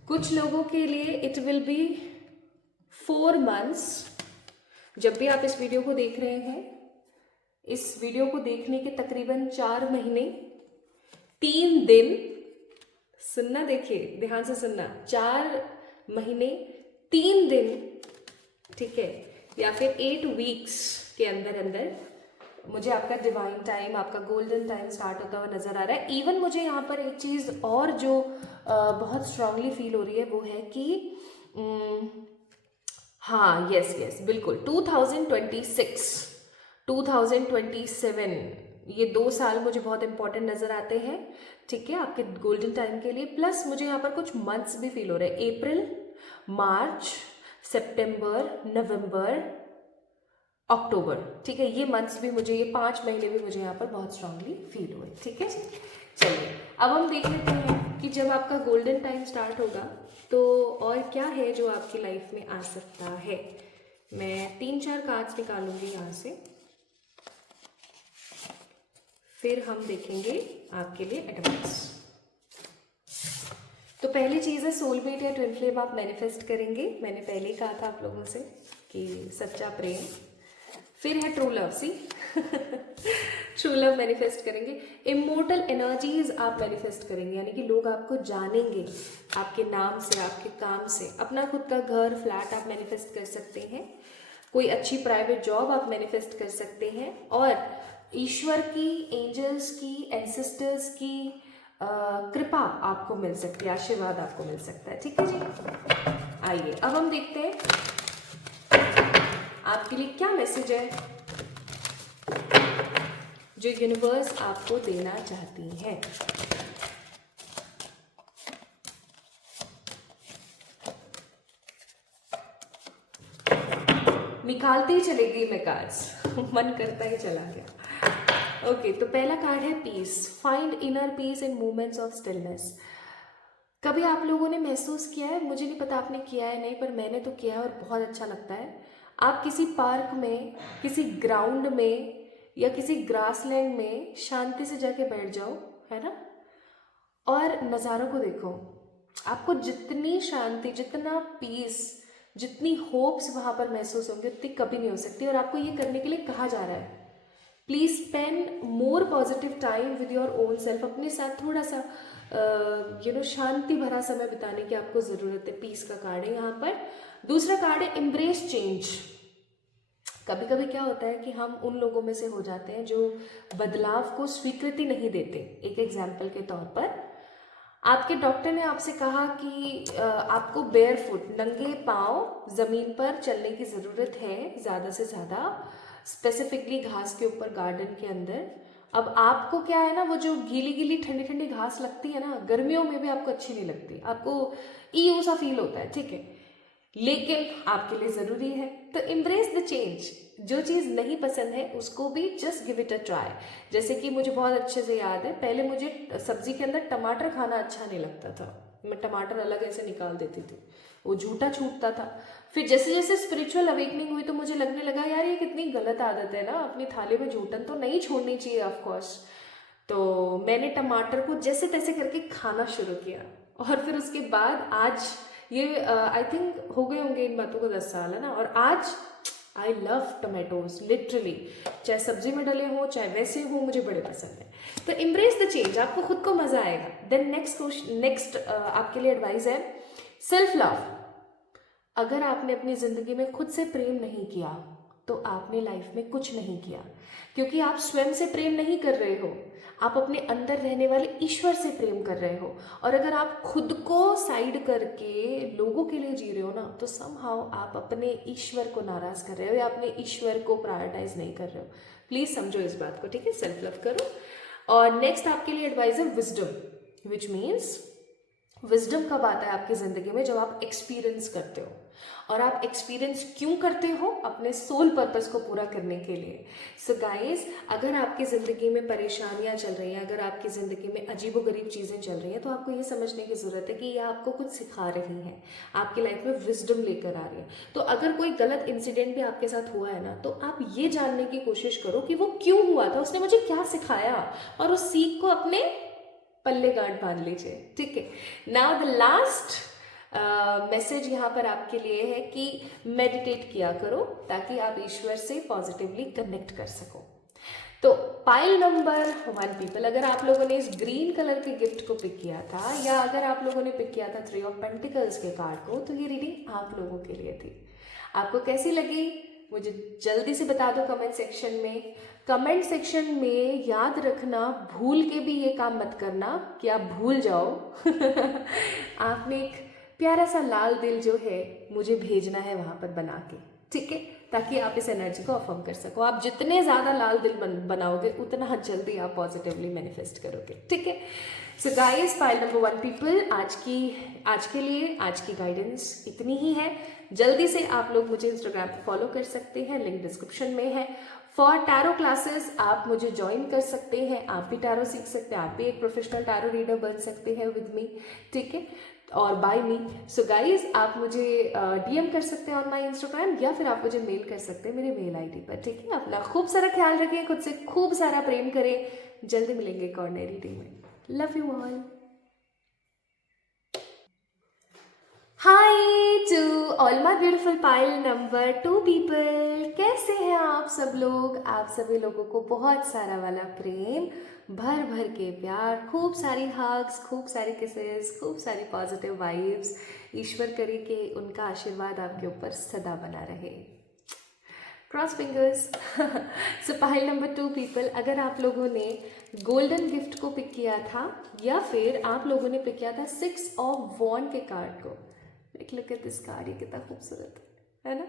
कुछ लोगों के लिए इट विल बी 4 months। जब भी आप इस वीडियो को देख रहे हैं, इस वीडियो को देखने के तकरीबन 4 महीने 3 दिन, सुनना, देखिए ध्यान से सुनना, 4 महीने 3 दिन, ठीक है, या फिर 8 weeks के अंदर अंदर मुझे आपका डिवाइन टाइम, आपका गोल्डन टाइम स्टार्ट होता हुआ नजर आ रहा है। इवन मुझे यहाँ पर एक चीज और जो बहुत स्ट्रांगली फील हो रही है वो है कि हाँ यस यस बिल्कुल 2026 2027 ये 2 साल मुझे बहुत इंपॉर्टेंट नजर आते हैं। ठीक है, आपके गोल्डन टाइम के लिए। प्लस मुझे यहाँ पर कुछ मंथ्स भी फील हो रहे हैं, अप्रैल, मार्च, सितंबर, नवंबर, अक्टूबर। ठीक है, ये मंथ्स भी मुझे, ये 5 महीने भी मुझे यहाँ पर बहुत स्ट्रांगली फील हुए। ठीक है, चलिए अब हम देख लेते हैं कि जब आपका गोल्डन टाइम स्टार्ट होगा तो और क्या है जो आपकी लाइफ में आ सकता है। मैं 3-4 कार्ड्स निकालूंगी यहाँ से, फिर हम देखेंगे आपके लिए एडवाइस। तो पहली चीज है सोलमेट या ट्विन फ्लेम आप मैनिफेस्ट करेंगे। मैंने पहले ही कहा था आप लोगों से कि सच्चा प्रेम। फिर है true love, C true love manifest करेंगे। इमोर्टल एनर्जीज आप मैनिफेस्ट करेंगे, यानी कि लोग आपको जानेंगे आपके नाम से, आपके काम से। अपना खुद का घर, फ्लैट आप मैनिफेस्ट कर सकते हैं। कोई अच्छी प्राइवेट जॉब आप मैनिफेस्ट कर सकते हैं। और ईश्वर की, एंजल्स की, एंसेस्टर्स की कृपा आपको मिल सकती है, आशीर्वाद आपको मिल सकता है। ठीक है जी, आइए अब हम देखते हैं आपके लिए क्या मैसेज है जो यूनिवर्स आपको देना चाहती है। निकालती ही चली गई मैं कार्ड्स, मन करता ही चला गया। ओके, तो पहला कार्ड है peace. Find inner peace in moments of stillness. कभी आप लोगों ने महसूस किया है, मुझे नहीं पता आपने किया है नहीं, पर मैंने तो किया है और बहुत अच्छा लगता है। आप किसी पार्क में, किसी ग्राउंड में या किसी ग्रासलैंड में शांति से जाके बैठ जाओ, है ना, और नज़ारों को देखो। आपको जितनी शांति, जितना पीस, जितनी होप्स वहाँ पर महसूस होंगे उतनी कभी नहीं हो सकती। और आपको ये करने के लिए कहा जा रहा है, please spend more positive time with your own self. अपने साथ थोड़ा सा शांति भरा समय बिताने की आपको ज़रूरत है। पीस का कार्ड है यहाँ पर। दूसरा कार्ड है एम्ब्रेस चेंज। कभी कभी क्या होता है कि हम उन लोगों में से हो जाते हैं जो बदलाव को स्वीकृति नहीं देते। एक एग्जाम्पल के तौर पर, आपके डॉक्टर ने आपसे कहा कि आपको बेयर फुट, नंगे पाँव ज़मीन पर चलने की ज़रूरत है ज़्यादा से ज़्यादा, स्पेसिफिकली घास के ऊपर, गार्डन के अंदर। अब आपको क्या है ना, वो जो गीली गीली ठंडी ठंडी घास लगती है ना, गर्मियों में भी आपको अच्छी नहीं लगती, आपको ईयू सा फील होता है, ठीक है, लेकिन आपके लिए ज़रूरी है। तो एम्ब्रेस द चेंज। जो चीज़ नहीं पसंद है उसको भी just give it a try. जैसे कि मुझे बहुत अच्छे से याद है, पहले मुझे सब्जी के अंदर टमाटर खाना अच्छा नहीं लगता था। मैं टमाटर अलग ऐसे निकाल देती थी, वो झूठा छूटता था। फिर जैसे जैसे स्पिरिचुअल अवेकनिंग हुई तो मुझे लगने लगा यार ये कितनी गलत आदत है ना, अपनी थाली में झूठन तो नहीं छोड़नी चाहिए ऑफकोर्स। तो मैंने टमाटर को जैसे तैसे करके खाना शुरू किया, और फिर उसके बाद आज ये आई थिंक हो गए होंगे इन बातों को 10 साल, है ना। और आज आई लव टोमेटोज लिटरली, चाहे सब्जी में डले हो चाहे वैसे हो, मुझे बड़े पसंद है। तो एम्ब्रेस द चेंज, आपको खुद को मजा आएगा। देन नेक्स्ट आपके लिए एडवाइस है सेल्फ लव। अगर आपने अपनी जिंदगी में खुद से प्रेम नहीं किया तो आपने लाइफ में कुछ नहीं किया, क्योंकि आप स्वयं से प्रेम नहीं कर रहे हो, आप अपने अंदर रहने वाले ईश्वर से प्रेम कर रहे हो। और अगर आप खुद को साइड करके लोगों के लिए जी रहे हो ना, तो समहाउ आप अपने ईश्वर को नाराज कर रहे हो या अपने ईश्वर को प्रायोरिटाइज नहीं कर रहे हो। प्लीज समझो इस बात को, ठीक है। सेल्फ लव करो। और नेक्स्ट आपके लिए एडवाइस है विजडम, विच मीन्स विजडम कब आता है आपकी जिंदगी में, जब आप एक्सपीरियंस करते हो। और आप एक्सपीरियंस क्यों करते हो? अपने सोल पर्पस को पूरा करने के लिए। सो गाइस, अगर आपकी ज़िंदगी में परेशानियां चल रही हैं, अगर आपकी ज़िंदगी में अजीबोगरीब चीज़ें चल रही हैं, तो आपको ये समझने की ज़रूरत है कि ये आपको कुछ सिखा रही हैं, आपकी लाइफ में विजडम लेकर आ रही है। तो अगर कोई गलत इंसिडेंट भी आपके साथ हुआ है ना, तो आप ये जानने की कोशिश करो कि वो क्यों हुआ था, उसने मुझे क्या सिखाया, और उस सीख को अपने पल्ले गांठ बांध लीजिए, ठीक है। नाउ द लास्ट मैसेज यहाँ पर आपके लिए है कि मेडिटेट किया करो ताकि आप ईश्वर से पॉजिटिवली कनेक्ट कर सको। तो पाइल नंबर 1 पीपल, अगर आप लोगों ने इस ग्रीन कलर के गिफ्ट को पिक किया था, या अगर आप लोगों ने पिक किया था 3 ऑफ पेंटिकल्स के कार्ड को, तो ये रीडिंग आप लोगों के लिए थी। आपको कैसी लगी मुझे जल्दी से बता दो कमेंट सेक्शन में। कमेंट सेक्शन में याद रखना, भूल के भी ये काम मत करना कि आप भूल जाओ आपने एक प्यारा सा लाल दिल जो है मुझे भेजना है वहाँ पर बना के, ठीक है, ताकि आप इस एनर्जी को अफर्म कर सको। आप जितने ज़्यादा लाल दिल बनाओगे उतना जल्दी आप पॉजिटिवली मैनिफेस्ट करोगे, ठीक है। So guys, pile number 1 people, आज के लिए आज की गाइडेंस इतनी ही है। जल्दी से आप लोग मुझे इंस्टाग्राम पे फॉलो कर सकते हैं, लिंक डिस्क्रिप्शन में है। फॉर टैरो क्लासेस आप मुझे ज्वाइन कर सकते हैं, आप भी टैरो सीख सकते हैं, आप भी एक प्रोफेशनल टैरो रीडर बन सकते हैं विद मी, ठीक है, और बाय मी। सो गाइज, आप मुझे डीएम कर सकते हैं ऑन माई इंस्टाग्राम, या फिर आप मुझे मेल कर सकते हैं मेरे मेल आईडी पर, ठीक है। अपना खूब सारा ख्याल रखें, खुद से खूब सारा प्रेम करें। जल्दी मिलेंगे एक और नई रीडिंग में। Love you all. Hi to all my beautiful pile number 2 people, कैसे हैं आप सब लोग? आप सभी लोगों को बहुत सारा वाला प्रेम, भर भर के प्यार, खूब सारी हग्स, खूब सारी किसेस, खूब सारी पॉजिटिव वाइब्स। ईश्वर करे कि उनका आशीर्वाद आपके ऊपर सदा बना रहे। Cross fingers. सो पाइल नंबर 2 पीपल, अगर आप लोगों ने गोल्डन गिफ्ट को पिक किया था, या फिर आप लोगों ने पिक किया था 6 ऑफ वॉन्ड के कार्ड को, लुक एट दिस कार्ड, ये कितना खूबसूरत है ना।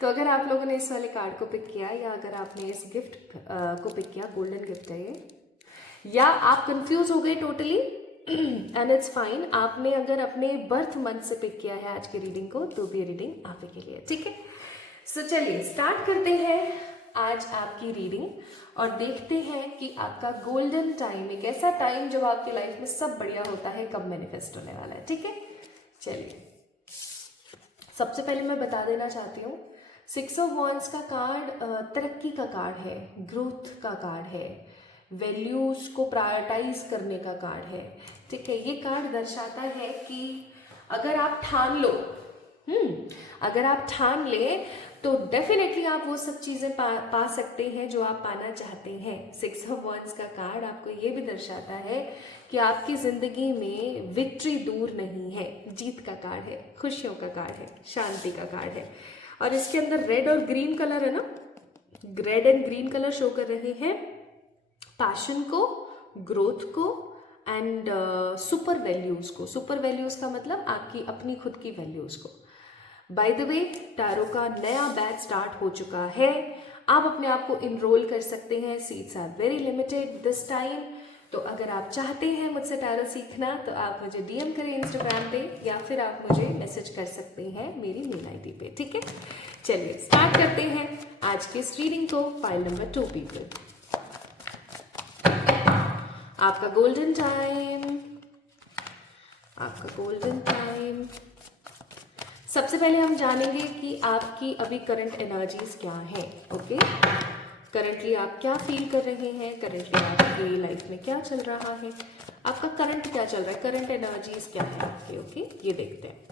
तो अगर आप लोगों ने इस वाले कार्ड को पिक किया, या अगर आपने इस गिफ्ट को पिक किया, गोल्डन गिफ्ट है ये, या आप कंफ्यूज हो गए टोटली, एंड इट्स फाइन। आपने अगर अपने बर्थ मंथ से पिक किया है आज की रीडिंग को, तो भी रीडिंग आप ही के लिए, ठीक है। सो चलिए स्टार्ट करते हैं आज आपकी रीडिंग और देखते हैं कि आपका गोल्डन टाइम, एक ऐसा टाइम जब आपकी लाइफ में सब बढ़िया होता है, कब मैनिफेस्ट होने वाला है। ठीक है, चलिए सबसे पहले मैं बता देना चाहती हूँ, 6 ऑफ वॉन्ड्स का कार्ड तरक्की का कार्ड है, ग्रोथ का कार्ड है, वैल्यूज को प्रायोरिटाइज करने का कार्ड है। ठीक है, ये कार्ड दर्शाता है कि अगर आप ठान लो, अगर आप ठान ले तो डेफिनेटली आप वो सब चीज़ें पा सकते हैं जो आप पाना चाहते हैं। 6 ऑफ वॉन्ड्स का कार्ड आपको ये भी दर्शाता है कि आपकी ज़िंदगी में विक्ट्री दूर नहीं है, जीत का कार्ड है, खुशियों का कार्ड है, शांति का कार्ड है। और इसके अंदर रेड और ग्रीन कलर है ना, red and green colour show कर रहे हैं पैशन को, ग्रोथ को एंड सुपर वैल्यूज़ को। सुपर वैल्यूज़ का मतलब आपकी अपनी खुद की वैल्यूज़ को। बाय द वे, टैरो का नया बैच स्टार्ट हो चुका है, आप अपने आप को इनरोल कर सकते हैं। Seats are very limited this time. तो अगर आप चाहते हैं मुझसे टैरो सीखना तो आप मुझे डीएम करें इंस्टाग्राम पे, या फिर आप मुझे मैसेज कर सकते हैं मेरी मेल आईडी पे। ठीक है, चलिए स्टार्ट करते हैं आज की इस रीडिंग को। फाइल नंबर 2 पीपल, आपका गोल्डन टाइम, आपका गोल्डन टाइम। सबसे पहले हम जानेंगे कि आपकी अभी करंट एनर्जीज क्या हैं। ओके, करंटली आप क्या फील कर रहे हैं, करंटली आपकी लाइफ में क्या चल रहा है, आपका करंट क्या चल रहा है, करंट एनर्जीज क्या है आपके। ओके, ये देखते हैं।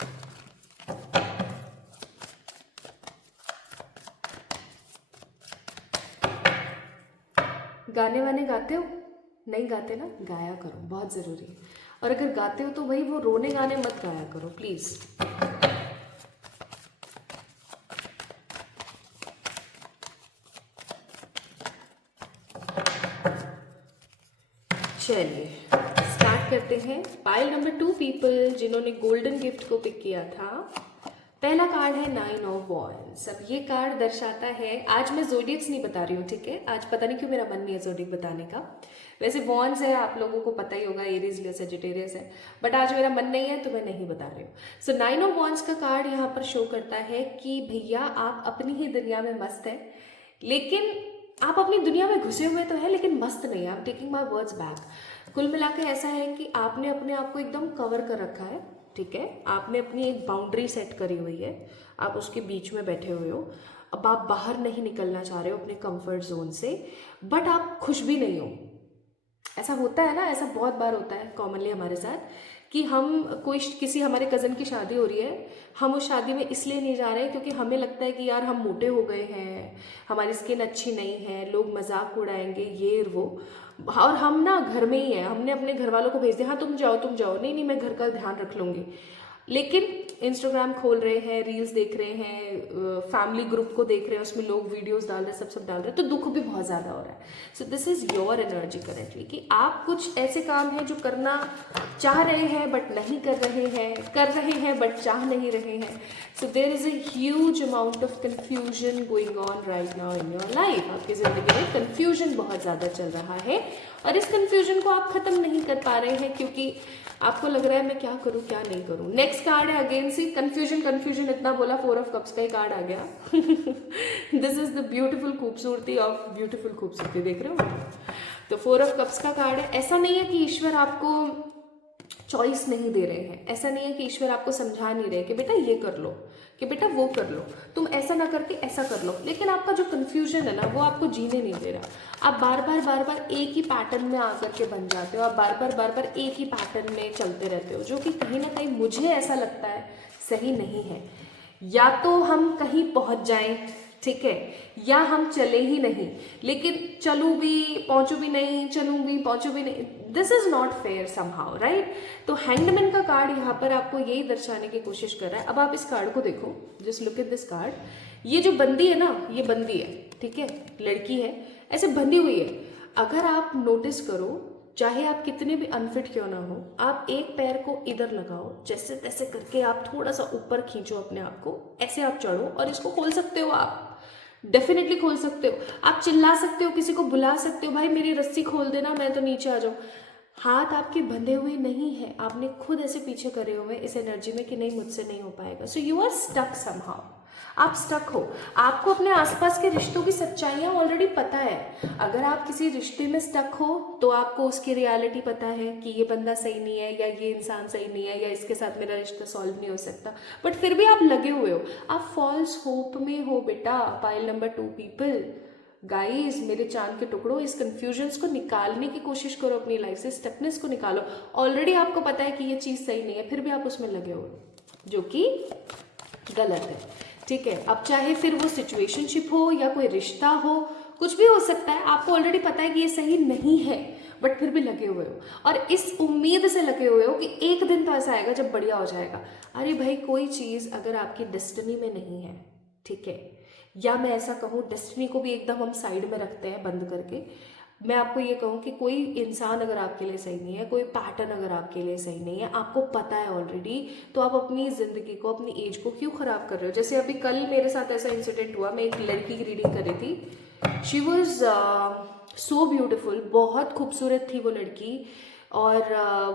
गाने वाने गाते हो? नहीं गाते ना, गाया करो, बहुत ज़रूरी है। और अगर गाते हो तो भाई वो रोने गाने मत गाया करो प्लीज़। चलिए स्टार्ट करते हैं। पाइल नंबर 2 पीपल जिन्होंने गोल्डन गिफ्ट को पिक किया था, पहला कार्ड है 9 ऑफ वॉन्ड्स। अब ये कार्ड दर्शाता है, आज मैं ज़ोडिएक्स नहीं बता रही हूँ, ठीक है, आज पता नहीं क्यों मेरा मन नहीं है ज़ोडिएक बताने का। वैसे वॉन्ड्स है, आप लोगों को पता ही होगा, एरीज लियो सजिटेरियस है, बट आज मेरा मन नहीं है तो मैं नहीं बता रही हूँ। सो 9 ऑफ वॉन्ड्स का कार्ड यहाँ पर शो करता है कि भैया आप अपनी ही दुनिया में मस्त हैं, लेकिन आप अपनी दुनिया में घुसे हुए तो है लेकिन मस्त नहीं है। I am taking my words back. कुल मिलाकर ऐसा है कि आपने अपने आप को एकदम कवर कर रखा है। ठीक है, आपने अपनी एक बाउंड्री सेट करी हुई है, आप उसके बीच में बैठे हुए हो। अब आप बाहर नहीं निकलना चाह रहे हो अपने कंफर्ट जोन से, बट आप खुश भी नहीं हो। ऐसा होता है ना, ऐसा बहुत बार होता है कॉमनली हमारे साथ कि हम किसी हमारे कज़न की शादी हो रही है, हम उस शादी में इसलिए नहीं जा रहे हैं क्योंकि हमें लगता है कि यार हम मोटे हो गए हैं, हमारी स्किन अच्छी नहीं है, लोग मजाक उड़ाएंगे, ये वो, और हम ना घर में ही हैं, हमने अपने घर वालों को भेज दिया, हाँ तुम जाओ तुम जाओ, नहीं नहीं मैं घर का ध्यान रख लूँगी। लेकिन इंस्टाग्राम खोल रहे हैं, रील्स देख रहे हैं, फैमिली ग्रुप को देख रहे हैं, उसमें लोग वीडियोस डाल रहे हैं, सब डाल रहे हैं, तो दुख भी बहुत ज़्यादा हो रहा है। So this is your energy currently कि आप कुछ ऐसे काम हैं जो करना चाह रहे हैं बट नहीं कर रहे हैं बट चाह नहीं रहे हैं। So there is a huge amount of confusion going on right now in your life. आपकी ज़िंदगी में कन्फ्यूजन बहुत ज़्यादा चल रहा है और इस कन्फ्यूजन को आप ख़त्म नहीं कर पा रहे हैं क्योंकि आपको लग रहा है मैं क्या करूं क्या नहीं करूं। नेक्स्ट कार्ड है अगेन सी कंफ्यूजन इतना बोला, 4 ऑफ कप्स का ही कार्ड आ गया। दिस इज द ब्यूटीफुल खूबसूरती ऑफ ब्यूटीफुल खूबसूरती, देख रहे हो। तो 4 ऑफ कप्स का कार्ड है। ऐसा नहीं है कि ईश्वर आपको चॉइस नहीं दे रहे हैं, ऐसा नहीं है कि ईश्वर आपको समझा नहीं रहे कि बेटा ये कर लो, कि बेटा वो कर लो, तुम ऐसा ना करके ऐसा कर लो, लेकिन आपका जो कन्फ्यूजन है ना वो आपको जीने नहीं दे रहा। आप बार बार एक ही पैटर्न में आकर के बन जाते हो, आप बार बार एक ही पैटर्न में चलते रहते हो, जो कि कहीं ना कहीं मुझे ऐसा लगता है सही नहीं है। या तो हम कहीं पहुंच जाएं, ठीक है, या हम चले ही नहीं, लेकिन चलूँ भी पहुंचूँ भी नहीं, चलूँ भी पहुंचूँ भी नहीं, this is not fair somehow, right. तो हैंडमैन का कार्ड यहाँ पर आपको यही दर्शाने की कोशिश कर रहा है। अब आप इस कार्ड को देखो, just look at this card. ये जो बंदी है ना, ये बंदी है, ठीक है, लड़की है, ऐसे बंधी हुई है। अगर आप नोटिस करो, चाहे आप कितने भी अनफिट क्यों ना हो, आप एक पैर को इधर लगाओ, जैसे तैसे करके आप थोड़ा सा ऊपर खींचो अपने आप को, ऐसे आप चढ़ो और इसको खोल सकते हो। आप डेफिनेटली खोल सकते हो, आप चिल्ला सकते हो, किसी को बुला सकते हो, भाई मेरी रस्सी खोल देना, मैं तो नीचे आ जाऊं। हाथ आपके बंधे हुए नहीं है, आपने खुद ऐसे पीछे करे हुए इस एनर्जी में कि नहीं मुझसे नहीं हो पाएगा। So you are stuck somehow. आप स्टक हो। आपको अपने आसपास के रिश्तों की सच्चाइयाँ ऑलरेडी पता है। अगर आप किसी रिश्ते में स्टक हो तो आपको उसकी रियलिटी पता है कि ये बंदा सही नहीं है, या ये इंसान सही नहीं है, या इसके साथ मेरा रिश्ता सॉल्व नहीं हो सकता, बट फिर भी आप लगे हुए हो। आप फॉल्स होप में हो बेटा। पाइल नंबर 2 पीपल, गाइस मेरे चांद के टुकड़ों, इस कन्फ्यूजन्स को निकालने की कोशिश करो अपनी लाइफ से, स्टकनेस को निकालो। ऑलरेडी आपको पता है कि ये चीज़ सही नहीं है, फिर भी आप उसमें लगे हुए, जो कि गलत है। ठीक है, अब चाहे फिर वो सिचुएशनशिप हो या कोई रिश्ता हो, कुछ भी हो सकता है, आपको ऑलरेडी पता है कि ये सही नहीं है, बट फिर भी लगे हुए हो, और इस उम्मीद से लगे हुए हो कि एक दिन तो ऐसा आएगा जब बढ़िया हो जाएगा। अरे भाई, कोई चीज़ अगर आपकी डेस्टिनी में नहीं है, ठीक है, या मैं ऐसा कहूँ डेस्टिनी को भी एकदम हम साइड में रखते हैं बंद करके, मैं आपको ये कहूँ कि कोई इंसान अगर आपके लिए सही नहीं है, कोई पैटर्न अगर आपके लिए सही नहीं है, आपको पता है ऑलरेडी, तो आप अपनी ज़िंदगी को, अपनी एज को क्यों ख़राब कर रहे हो। जैसे अभी कल मेरे साथ ऐसा इंसिडेंट हुआ, मैं एक लड़की की रीडिंग कर रही थी। शी वॉज सो ब्यूटिफुल, बहुत खूबसूरत थी वो लड़की, और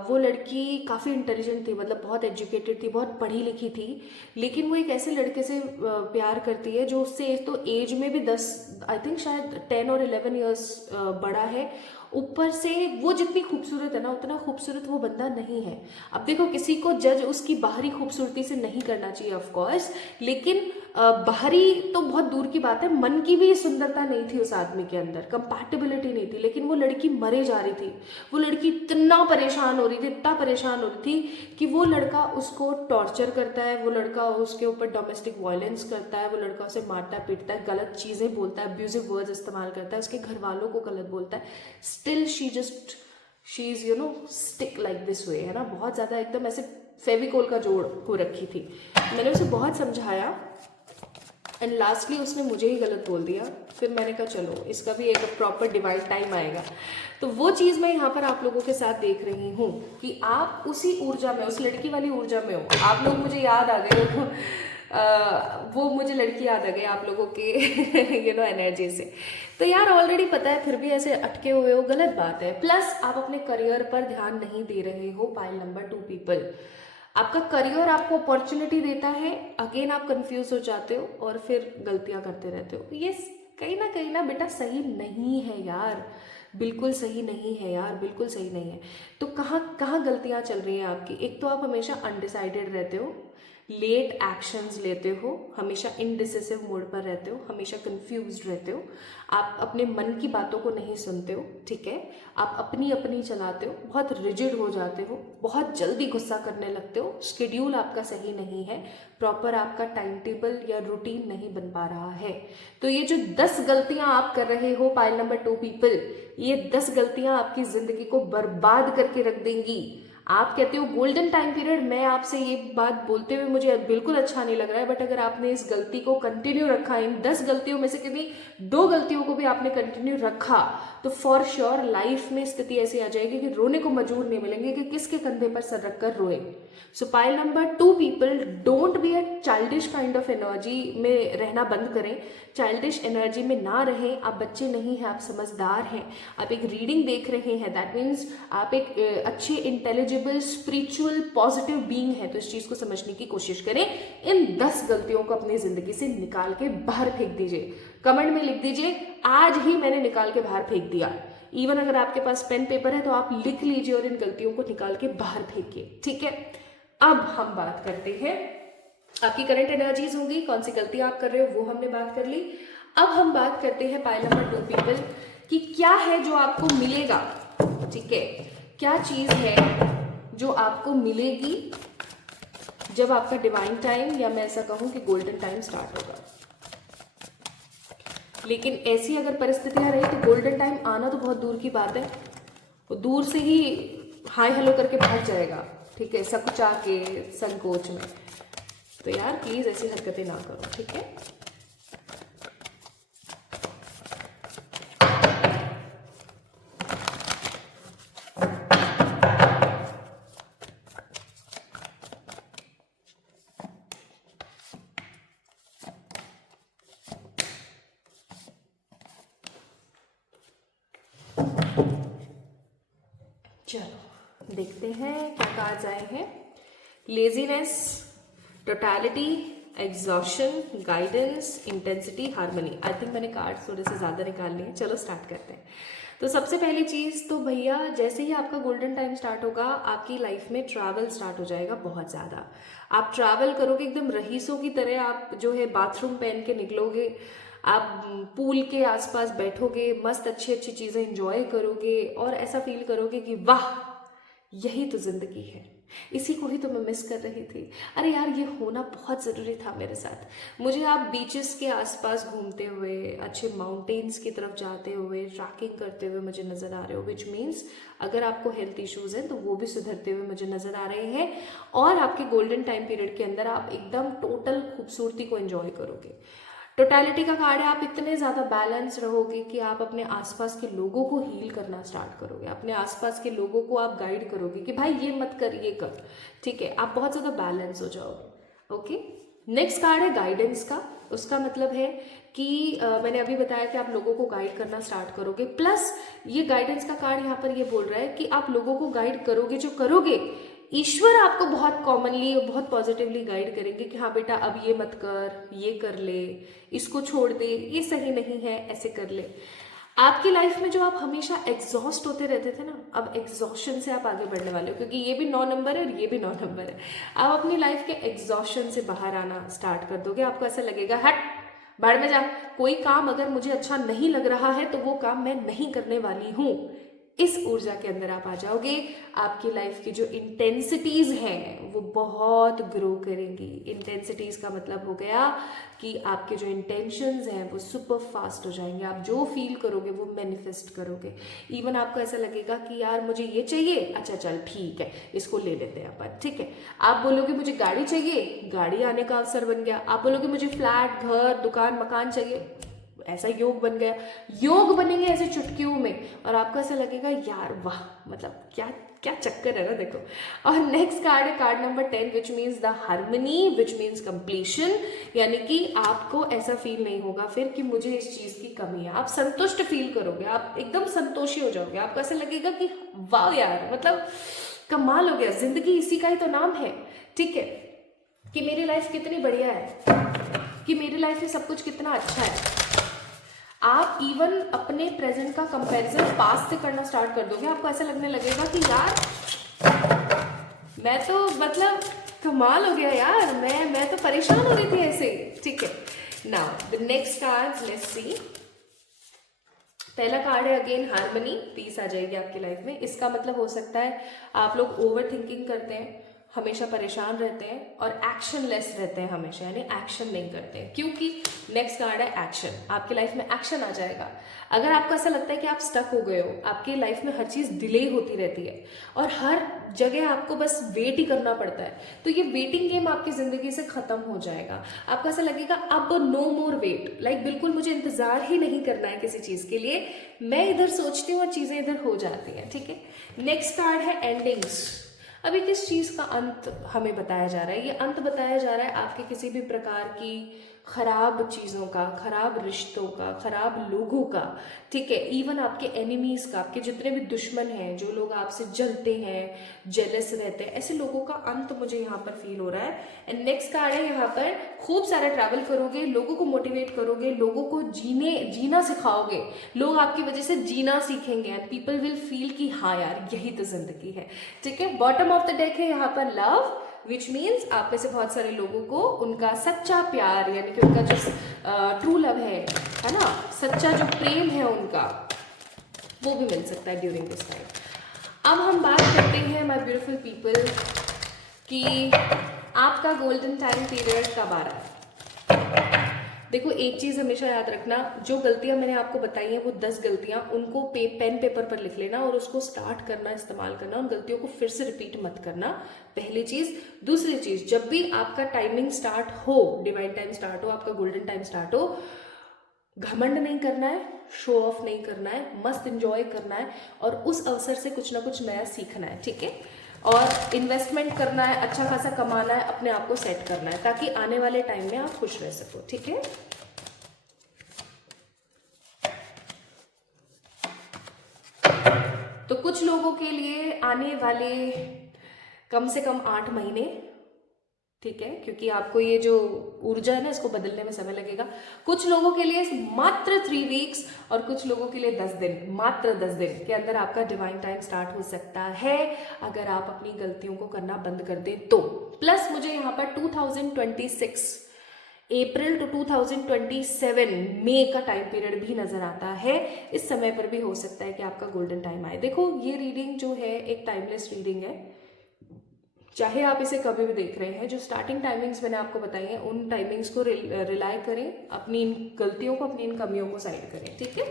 वो लड़की काफ़ी इंटेलिजेंट थी, मतलब बहुत एजुकेटेड थी, बहुत पढ़ी लिखी थी, लेकिन वो एक ऐसे लड़के से प्यार करती है जो उससे तो एज में भी 10, आई थिंक शायद 10 और 11 ईयर्स बड़ा है। ऊपर से वो जितनी खूबसूरत है ना, उतना खूबसूरत वो बंदा नहीं है। अब देखो, किसी को जज उसकी बाहरी खूबसूरती से नहीं करना चाहिए ऑफ कोर्स, लेकिन बाहरी तो बहुत दूर की बात है, मन की भी सुंदरता नहीं थी उस आदमी के अंदर, कंपैटिबिलिटी नहीं थी, लेकिन वो लड़की मरे जा रही थी। वो लड़की इतना परेशान हो रही थी, इतना परेशान हो रही थी कि वो लड़का उसको टॉर्चर करता है, वो लड़का उसके ऊपर डोमेस्टिक वायलेंस करता है, वो लड़का उसे मारता पीटता है, गलत चीज़ें बोलता है, अब्यूजिव वर्ड्स इस्तेमाल करता है, उसके घर वालों को गलत बोलता है। Still she is stick like this way, है ना, बहुत ज़्यादा एकदम ऐसे फेविकोल का जोड़ हो रखी थी। मैंने उसे बहुत समझाया, एंड लास्टली उसने मुझे ही गलत बोल दिया। फिर मैंने कहा चलो, इसका भी एक प्रॉपर डिवाइड टाइम आएगा। तो वो चीज़ मैं यहाँ पर आप लोगों के साथ देख रही हूँ कि आप उसी ऊर्जा में, उस लड़की वाली ऊर्जा में हो। आप लोग मुझे याद आ गए हो, वो मुझे लड़की याद आ गई आप लोगों के एनर्जी से। तो यार ऑलरेडी पता है, फिर भी ऐसे अटके हुए हो, गलत बात है। प्लस आप अपने करियर पर ध्यान नहीं दे रहे हो। पाइल नंबर 2 पीपल, आपका करियर आपको अपॉर्चुनिटी देता है, अगेन आप कंफ्यूज हो जाते हो और फिर गलतियां करते रहते हो। ये कहीं ना बेटा सही नहीं है यार, बिल्कुल सही नहीं है यार, बिल्कुल सही नहीं है। तो कहाँ कहाँ गलतियां चल रही हैं आपकी। एक तो आप हमेशा अनडिसाइडेड रहते हो, लेट एक्शंस लेते हो, हमेशा इनडिसिसिव मोड पर रहते हो, हमेशा कंफ्यूज्ड रहते हो, आप अपने मन की बातों को नहीं सुनते हो, ठीक है, आप अपनी अपनी चलाते हो, बहुत रिजिड हो जाते हो, बहुत जल्दी गुस्सा करने लगते हो, शेड्यूल आपका सही नहीं है, प्रॉपर आपका टाइम टेबल या रूटीन नहीं बन पा रहा है। तो ये जो 10 गलतियां आप कर रहे हो पाइल नंबर 2 पीपल, ये 10 गलतियां आपकी जिंदगी को बर्बाद करके रख देंगी। आप कहते हो गोल्डन टाइम पीरियड, मैं आपसे ये बात बोलते हुए मुझे बिल्कुल अच्छा नहीं लग रहा है, बट अगर आपने इस गलती को कंटिन्यू रखा, इन 10 गलतियों में से किसी 2 गलतियों को भी आपने कंटिन्यू रखा, तो फॉर श्योर लाइफ में स्थिति ऐसी आ जाएगी कि रोने को मजबूर नहीं मिलेंगे कि किसके कंधे पर सर रखकर रोए। सो pile number 2 people, don't be a childish kind of energy में रहना बंद करें। चाइल्डिश एनर्जी में ना रहें। आप बच्चे नहीं हैं, आप समझदार हैं। आप एक रीडिंग देख रहे हैं, दैट मीन्स आप एक अच्छे इंटेलिजिबल स्पिरिचुअल पॉजिटिव बीइंग है। तो इस चीज़ को समझने की कोशिश करें। इन 10 गलतियों को अपनी जिंदगी से निकाल के बाहर फेंक दीजिए। कमेंट में लिख दीजिए, आज ही मैंने निकाल के बाहर फेंक दिया। इवन अगर आपके पास पेन पेपर है तो आप लिख लीजिए और इन गलतियों को निकाल के बाहर फेंकिए, ठीक है। अब हम बात करते हैं, आपकी करंट एनर्जीज होंगी, कौन सी गलतियां आप कर रहे हो वो हमने बात कर ली। अब हम बात करते हैं पाइल नंबर 2 पीपल कि क्या है जो आपको मिलेगा, ठीक है, क्या चीज है जो आपको मिलेगी जब आपका डिवाइन टाइम, या मैं ऐसा कहूं कि गोल्डन टाइम स्टार्ट होगा। लेकिन ऐसी अगर परिस्थितियां रही तो गोल्डन टाइम आना तो बहुत दूर की बात है, वो दूर से ही हाय हेलो करके भाग जाएगा, ठीक है, सकुचा के संकोच में। तो यार प्लीज ऐसी हरकतें ना करो, ठीक है। चलो देखते हैं क्या कार्ड्स आए हैं। Laziness, totality, exhaustion, guidance, intensity, harmony. I think मैंने कार्ड थोड़े से ज़्यादा निकाल लिए। चलो स्टार्ट करते हैं। तो सबसे पहली चीज़ तो भैया, जैसे ही आपका गोल्डन टाइम स्टार्ट होगा, आपकी लाइफ में ट्रैवल स्टार्ट हो जाएगा बहुत ज़्यादा। आप ट्रैवल करोगे एकदम रईसों की तरह। आप जो है बाथरूम पहन के निकलोगे, आप पूल के आसपास बैठोगे, मस्त अच्छी अच्छी चीज़ें इंजॉय करोगे और ऐसा फील करोगे कि वाह, यही तो जिंदगी है, इसी को ही तो मैं मिस कर रही थी। अरे यार, ये होना बहुत ज़रूरी था मेरे साथ। मुझे आप बीचेस के आसपास घूमते हुए, अच्छे माउंटेन्स की तरफ जाते हुए, ट्रैकिंग करते हुए मुझे नज़र आ रहे हो, विच मीन्स अगर आपको हेल्थ इश्यूज हैं तो वो भी सुधरते हुए मुझे नज़र आ रहे हैं। और आपके गोल्डन टाइम पीरियड के अंदर आप एकदम टोटल खूबसूरती को एंजॉय करोगे। टोटलिटी का कार्ड है। आप इतने ज़्यादा बैलेंस रहोगे कि आप अपने आसपास के लोगों को हील करना स्टार्ट करोगे। अपने आसपास के लोगों को आप गाइड करोगे कि भाई ये मत कर, ये कर। ठीक है, आप बहुत ज़्यादा बैलेंस हो जाओगे। ओके, नेक्स्ट कार्ड है गाइडेंस का। उसका मतलब है कि मैंने अभी बताया कि आप लोगों को गाइड करना स्टार्ट करोगे। प्लस ये गाइडेंस का कार्ड यहाँ पर ये बोल रहा है कि आप लोगों को गाइड करोगे, जो करोगे ईश्वर आपको बहुत कॉमनली, बहुत पॉजिटिवली गाइड करेंगे कि हाँ बेटा, अब ये मत कर, ये कर ले, इसको छोड़ दे, ये सही नहीं है, ऐसे कर ले। आपकी लाइफ में जो आप हमेशा एग्जॉस्ट होते रहते थे ना, अब एग्जॉशन से आप आगे बढ़ने वाले हो, क्योंकि ये भी 9 नंबर है और ये भी 9 नंबर है। आप अपनी लाइफ के एग्जॉशन से बाहर आना स्टार्ट कर दोगे। आपको ऐसा लगेगा, हट बाहर में जा, कोई काम अगर मुझे अच्छा नहीं लग रहा है तो वो काम मैं नहीं करने वाली हूँ। इस ऊर्जा के अंदर आप आ जाओगे। आपकी लाइफ की जो इंटेंसिटीज हैं वो बहुत ग्रो करेंगी। इंटेंसिटीज का मतलब हो गया कि आपके जो इंटेंशंस हैं वो सुपर फास्ट हो जाएंगे। आप जो फील करोगे वो मैनिफेस्ट करोगे। इवन आपको ऐसा लगेगा कि यार मुझे ये चाहिए, अच्छा चल ठीक है, इसको ले लेते हैं अपन, ठीक है। आप बोलोगे मुझे गाड़ी चाहिए, गाड़ी आने का अवसर बन गया। आप बोलोगे मुझे फ्लैट, घर, दुकान, मकान चाहिए, ऐसा योग बन गया। योग बनेंगे ऐसे चुटकियों में और आपको ऐसा लगेगा यार वाह, मतलब क्या क्या चक्कर है ना, देखो। और नेक्स्ट कार्ड है card number 10, which means the harmony, which means completion. यानी कि आपको ऐसा फील नहीं होगा फिर कि मुझे इस चीज की कमी है। आप संतुष्ट फील करोगे, आप एकदम संतोषी हो जाओगे। आपको ऐसा लगेगा कि वाह यार, मतलब कमाल हो गया, जिंदगी इसी का ही तो नाम है। ठीक है, कि मेरी लाइफ कितनी बढ़िया है, कि मेरी लाइफ में सब कुछ कितना अच्छा है। आप इवन अपने प्रेजेंट का कंपैरिजन पास्ट से करना स्टार्ट कर दोगे। आपको ऐसा लगने लगेगा कि यार मैं तो, मतलब कमाल हो गया यार, मैं तो परेशान हो रही थी ऐसे। ठीक है, now the next card, let's see. पहला कार्ड है अगेन हार्मनी, पीस आ जाएगी आपकी लाइफ में। इसका मतलब हो सकता है आप लोग ओवर थिंकिंग करते हैं, हमेशा परेशान रहते हैं और एक्शन लेस रहते हैं हमेशा, यानी एक्शन नहीं करते हैं। क्योंकि नेक्स्ट कार्ड है एक्शन। आपकी लाइफ में एक्शन आ जाएगा। अगर आपको ऐसा लगता है कि आप स्टक हो गए हो, आपकी लाइफ में हर चीज़ डिले होती रहती है और हर जगह आपको बस वेट ही करना पड़ता है, तो ये वेटिंग गेम आपकी ज़िंदगी से ख़त्म हो जाएगा। आपको ऐसा लगेगा अब नो मोर वेट, लाइक बिल्कुल मुझे इंतज़ार ही नहीं करना है किसी चीज़ के लिए, मैं इधर सोचती हूँ और चीज़ें इधर हो जाती हैं। ठीक है, नेक्स्ट कार्ड है एंडिंग्स। अभी किस चीज़ का अंत हमें बताया जा रहा है? ये अंत बताया जा रहा है आपके किसी भी प्रकार की खराब चीज़ों का, खराब रिश्तों का, खराब लोगों का। ठीक है, इवन आपके एनिमीज़ का, आपके जितने भी दुश्मन हैं, जो लोग आपसे जलते हैं, जेलस रहते हैं, ऐसे लोगों का अंत मुझे यहाँ पर फील हो रहा है। एंड नेक्स्ट कार्ड है यहाँ पर खूब सारा ट्रैवल करोगे, लोगों को मोटिवेट करोगे, लोगों को जीना सिखाओगे, लोग आपकी वजह से जीना सीखेंगे एंड पीपल विल फील कि हाँ यार यही तो जिंदगी है। ठीक है, बॉटम ऑफ द डेक है यहाँ पर लव, विच मीन्स आप में से बहुत सारे लोगों को उनका सच्चा प्यार, यानी कि उनका जो ट्रू लव है ना, सच्चा जो प्रेम है उनका, वो भी मिल सकता है ड्यूरिंग दिस टाइम। अब हम बात करते हैं माय ब्यूटीफुल पीपल कि आपका गोल्डन टाइम पीरियड कब आ रहा है। देखो, एक चीज़ हमेशा याद रखना, जो गलतियां मैंने आपको बताई हैं वो 10 गलतियां, उनको पेन पेपर पर लिख लेना और उसको स्टार्ट करना, इस्तेमाल करना। उन गलतियों को फिर से रिपीट मत करना, पहली चीज़। दूसरी चीज़, जब भी आपका टाइमिंग स्टार्ट हो, डिवाइन टाइम स्टार्ट हो, आपका गोल्डन टाइम स्टार्ट हो, घमंड नहीं करना है, शो ऑफ नहीं करना है, मस्त इंजॉय करना है और उस अवसर से कुछ ना कुछ नया सीखना है। ठीक है, और इन्वेस्टमेंट करना है, अच्छा खासा कमाना है, अपने आप को सेट करना है ताकि आने वाले टाइम में आप खुश रह सको। ठीक है, तो कुछ लोगों के लिए आने वाले कम से कम 8 महीने ठीक है, क्योंकि आपको ये जो ऊर्जा है ना इसको बदलने में समय लगेगा। कुछ लोगों के लिए मात्र 3 वीक्स और कुछ लोगों के लिए 10 दिन, मात्र 10 दिन के अंदर आपका डिवाइन टाइम स्टार्ट हो सकता है, अगर आप अपनी गलतियों को करना बंद कर दें तो। प्लस मुझे यहाँ पर 2026 अप्रैल टू 2027 मई का टाइम पीरियड भी नजर आता है। इस समय पर भी हो सकता है कि आपका गोल्डन टाइम आए। देखो ये रीडिंग जो है एक टाइमलेस रीडिंग है, चाहे आप इसे कभी भी देख रहे हैं। जो स्टार्टिंग टाइमिंग्स मैंने आपको बताई हैं उन टाइमिंग्स को रिलाय करें, अपनी इन गलतियों को, अपनी इन कमियों को साइड करें, ठीक है।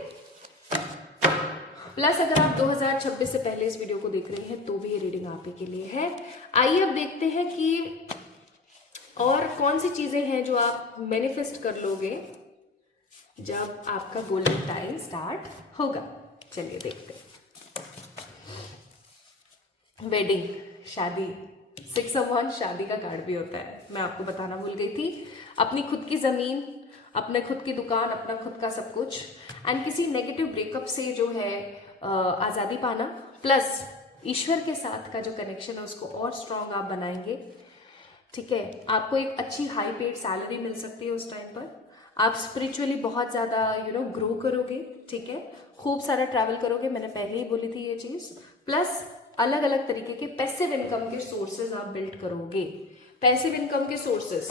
प्लस अगर आप 2026 से पहले इस वीडियो को देख रहे हैं तो भी ये रीडिंग आप ही के लिए है। आइए अब देखते हैं कि और कौन सी चीजें हैं जो आप मैनिफेस्ट कर लोगे जब आपका गोल्डन टाइम स्टार्ट होगा। चलिए देखते हैं। वेडिंग, शादी, 6 ऑफ वन शादी का कार्ड भी होता है, मैं आपको बताना भूल गई थी। अपनी खुद की जमीन, अपने खुद की दुकान, अपना खुद का सब कुछ, एंड किसी नेगेटिव ब्रेकअप से जो है आज़ादी पाना, प्लस ईश्वर के साथ का जो कनेक्शन है उसको और स्ट्रांग आप बनाएंगे, ठीक है। आपको एक अच्छी हाई पेड सैलरी मिल सकती है उस टाइम पर। आप स्पिरिचुअली बहुत ज़्यादा ग्रो करोगे, ठीक है। खूब सारा ट्रैवल करोगे, मैंने पहले ही बोली थी ये चीज़। प्लस अलग अलग तरीके के पैसिव इनकम के सोर्सेज आप बिल्ड करोगे, पैसिव इनकम के सोर्सेज,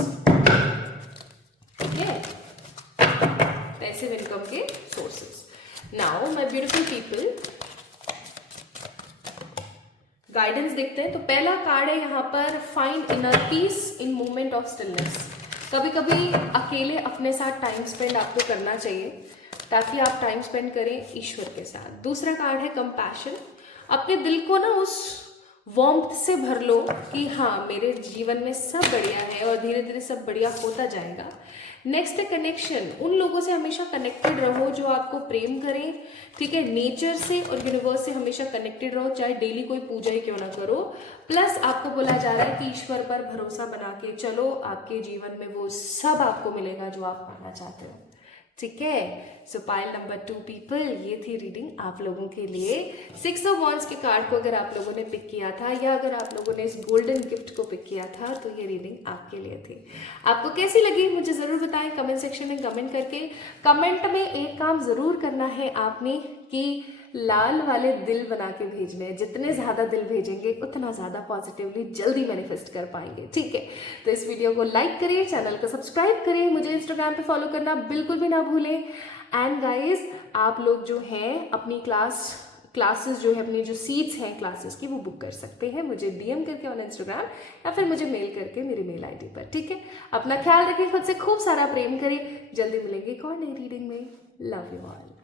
ठीक है, पैसिव इनकम के sources. Now my beautiful people, guidance देखते हैं। तो पहला कार्ड है यहाँ पर, find inner peace in moment of stillness. कभी कभी अकेले अपने साथ टाइम स्पेंड आपको करना चाहिए ताकि आप टाइम स्पेंड करें ईश्वर के साथ। दूसरा कार्ड है कंपैशन, अपने दिल को ना उस वार्मथ से भर लो कि हाँ मेरे जीवन में सब बढ़िया है और धीरे धीरे सब बढ़िया होता जाएगा। नेक्स्ट है कनेक्शन, उन लोगों से हमेशा कनेक्टेड रहो जो आपको प्रेम करें, ठीक है। नेचर से और यूनिवर्स से हमेशा कनेक्टेड रहो, चाहे डेली कोई पूजा ही क्यों ना करो। प्लस आपको बोला जा रहा है कि ईश्वर पर भरोसा बना के चलो, आपके जीवन में वो सब आपको मिलेगा जो आप पाना चाहते हो, ठीक है। सो पाइल नंबर 2 पीपल, ये थी रीडिंग आप लोगों के लिए। 6 ऑफ वॉन्ड्स के कार्ड को अगर आप लोगों ने पिक किया था या अगर आप लोगों ने इस गोल्डन गिफ्ट को पिक किया था तो ये रीडिंग आपके लिए थी। आपको कैसी लगी मुझे ज़रूर बताएं कमेंट सेक्शन में कमेंट करके। कमेंट में एक काम ज़रूर करना है आपने कि लाल वाले दिल बना के भेजने हैं। जितने ज़्यादा दिल भेजेंगे उतना ज़्यादा पॉजिटिवली जल्दी मैनिफेस्ट कर पाएंगे, ठीक है। तो इस वीडियो को लाइक करिए, चैनल को सब्सक्राइब करिए, मुझे इंस्टाग्राम पे फॉलो करना बिल्कुल भी ना भूलें। एंड गाइज आप लोग जो हैं अपनी क्लासेस जो है, अपनी जो सीट्स हैं क्लासेस की, वो बुक कर सकते हैं मुझे डीएम करके ऑन इंस्टाग्राम या फिर मुझे मेल करके मेरी मेल आईडी पर, ठीक है। अपना ख्याल रखें, खुद से खूब सारा प्रेम करें। जल्दी मिलेंगे एक और नई रीडिंग में। Love you all.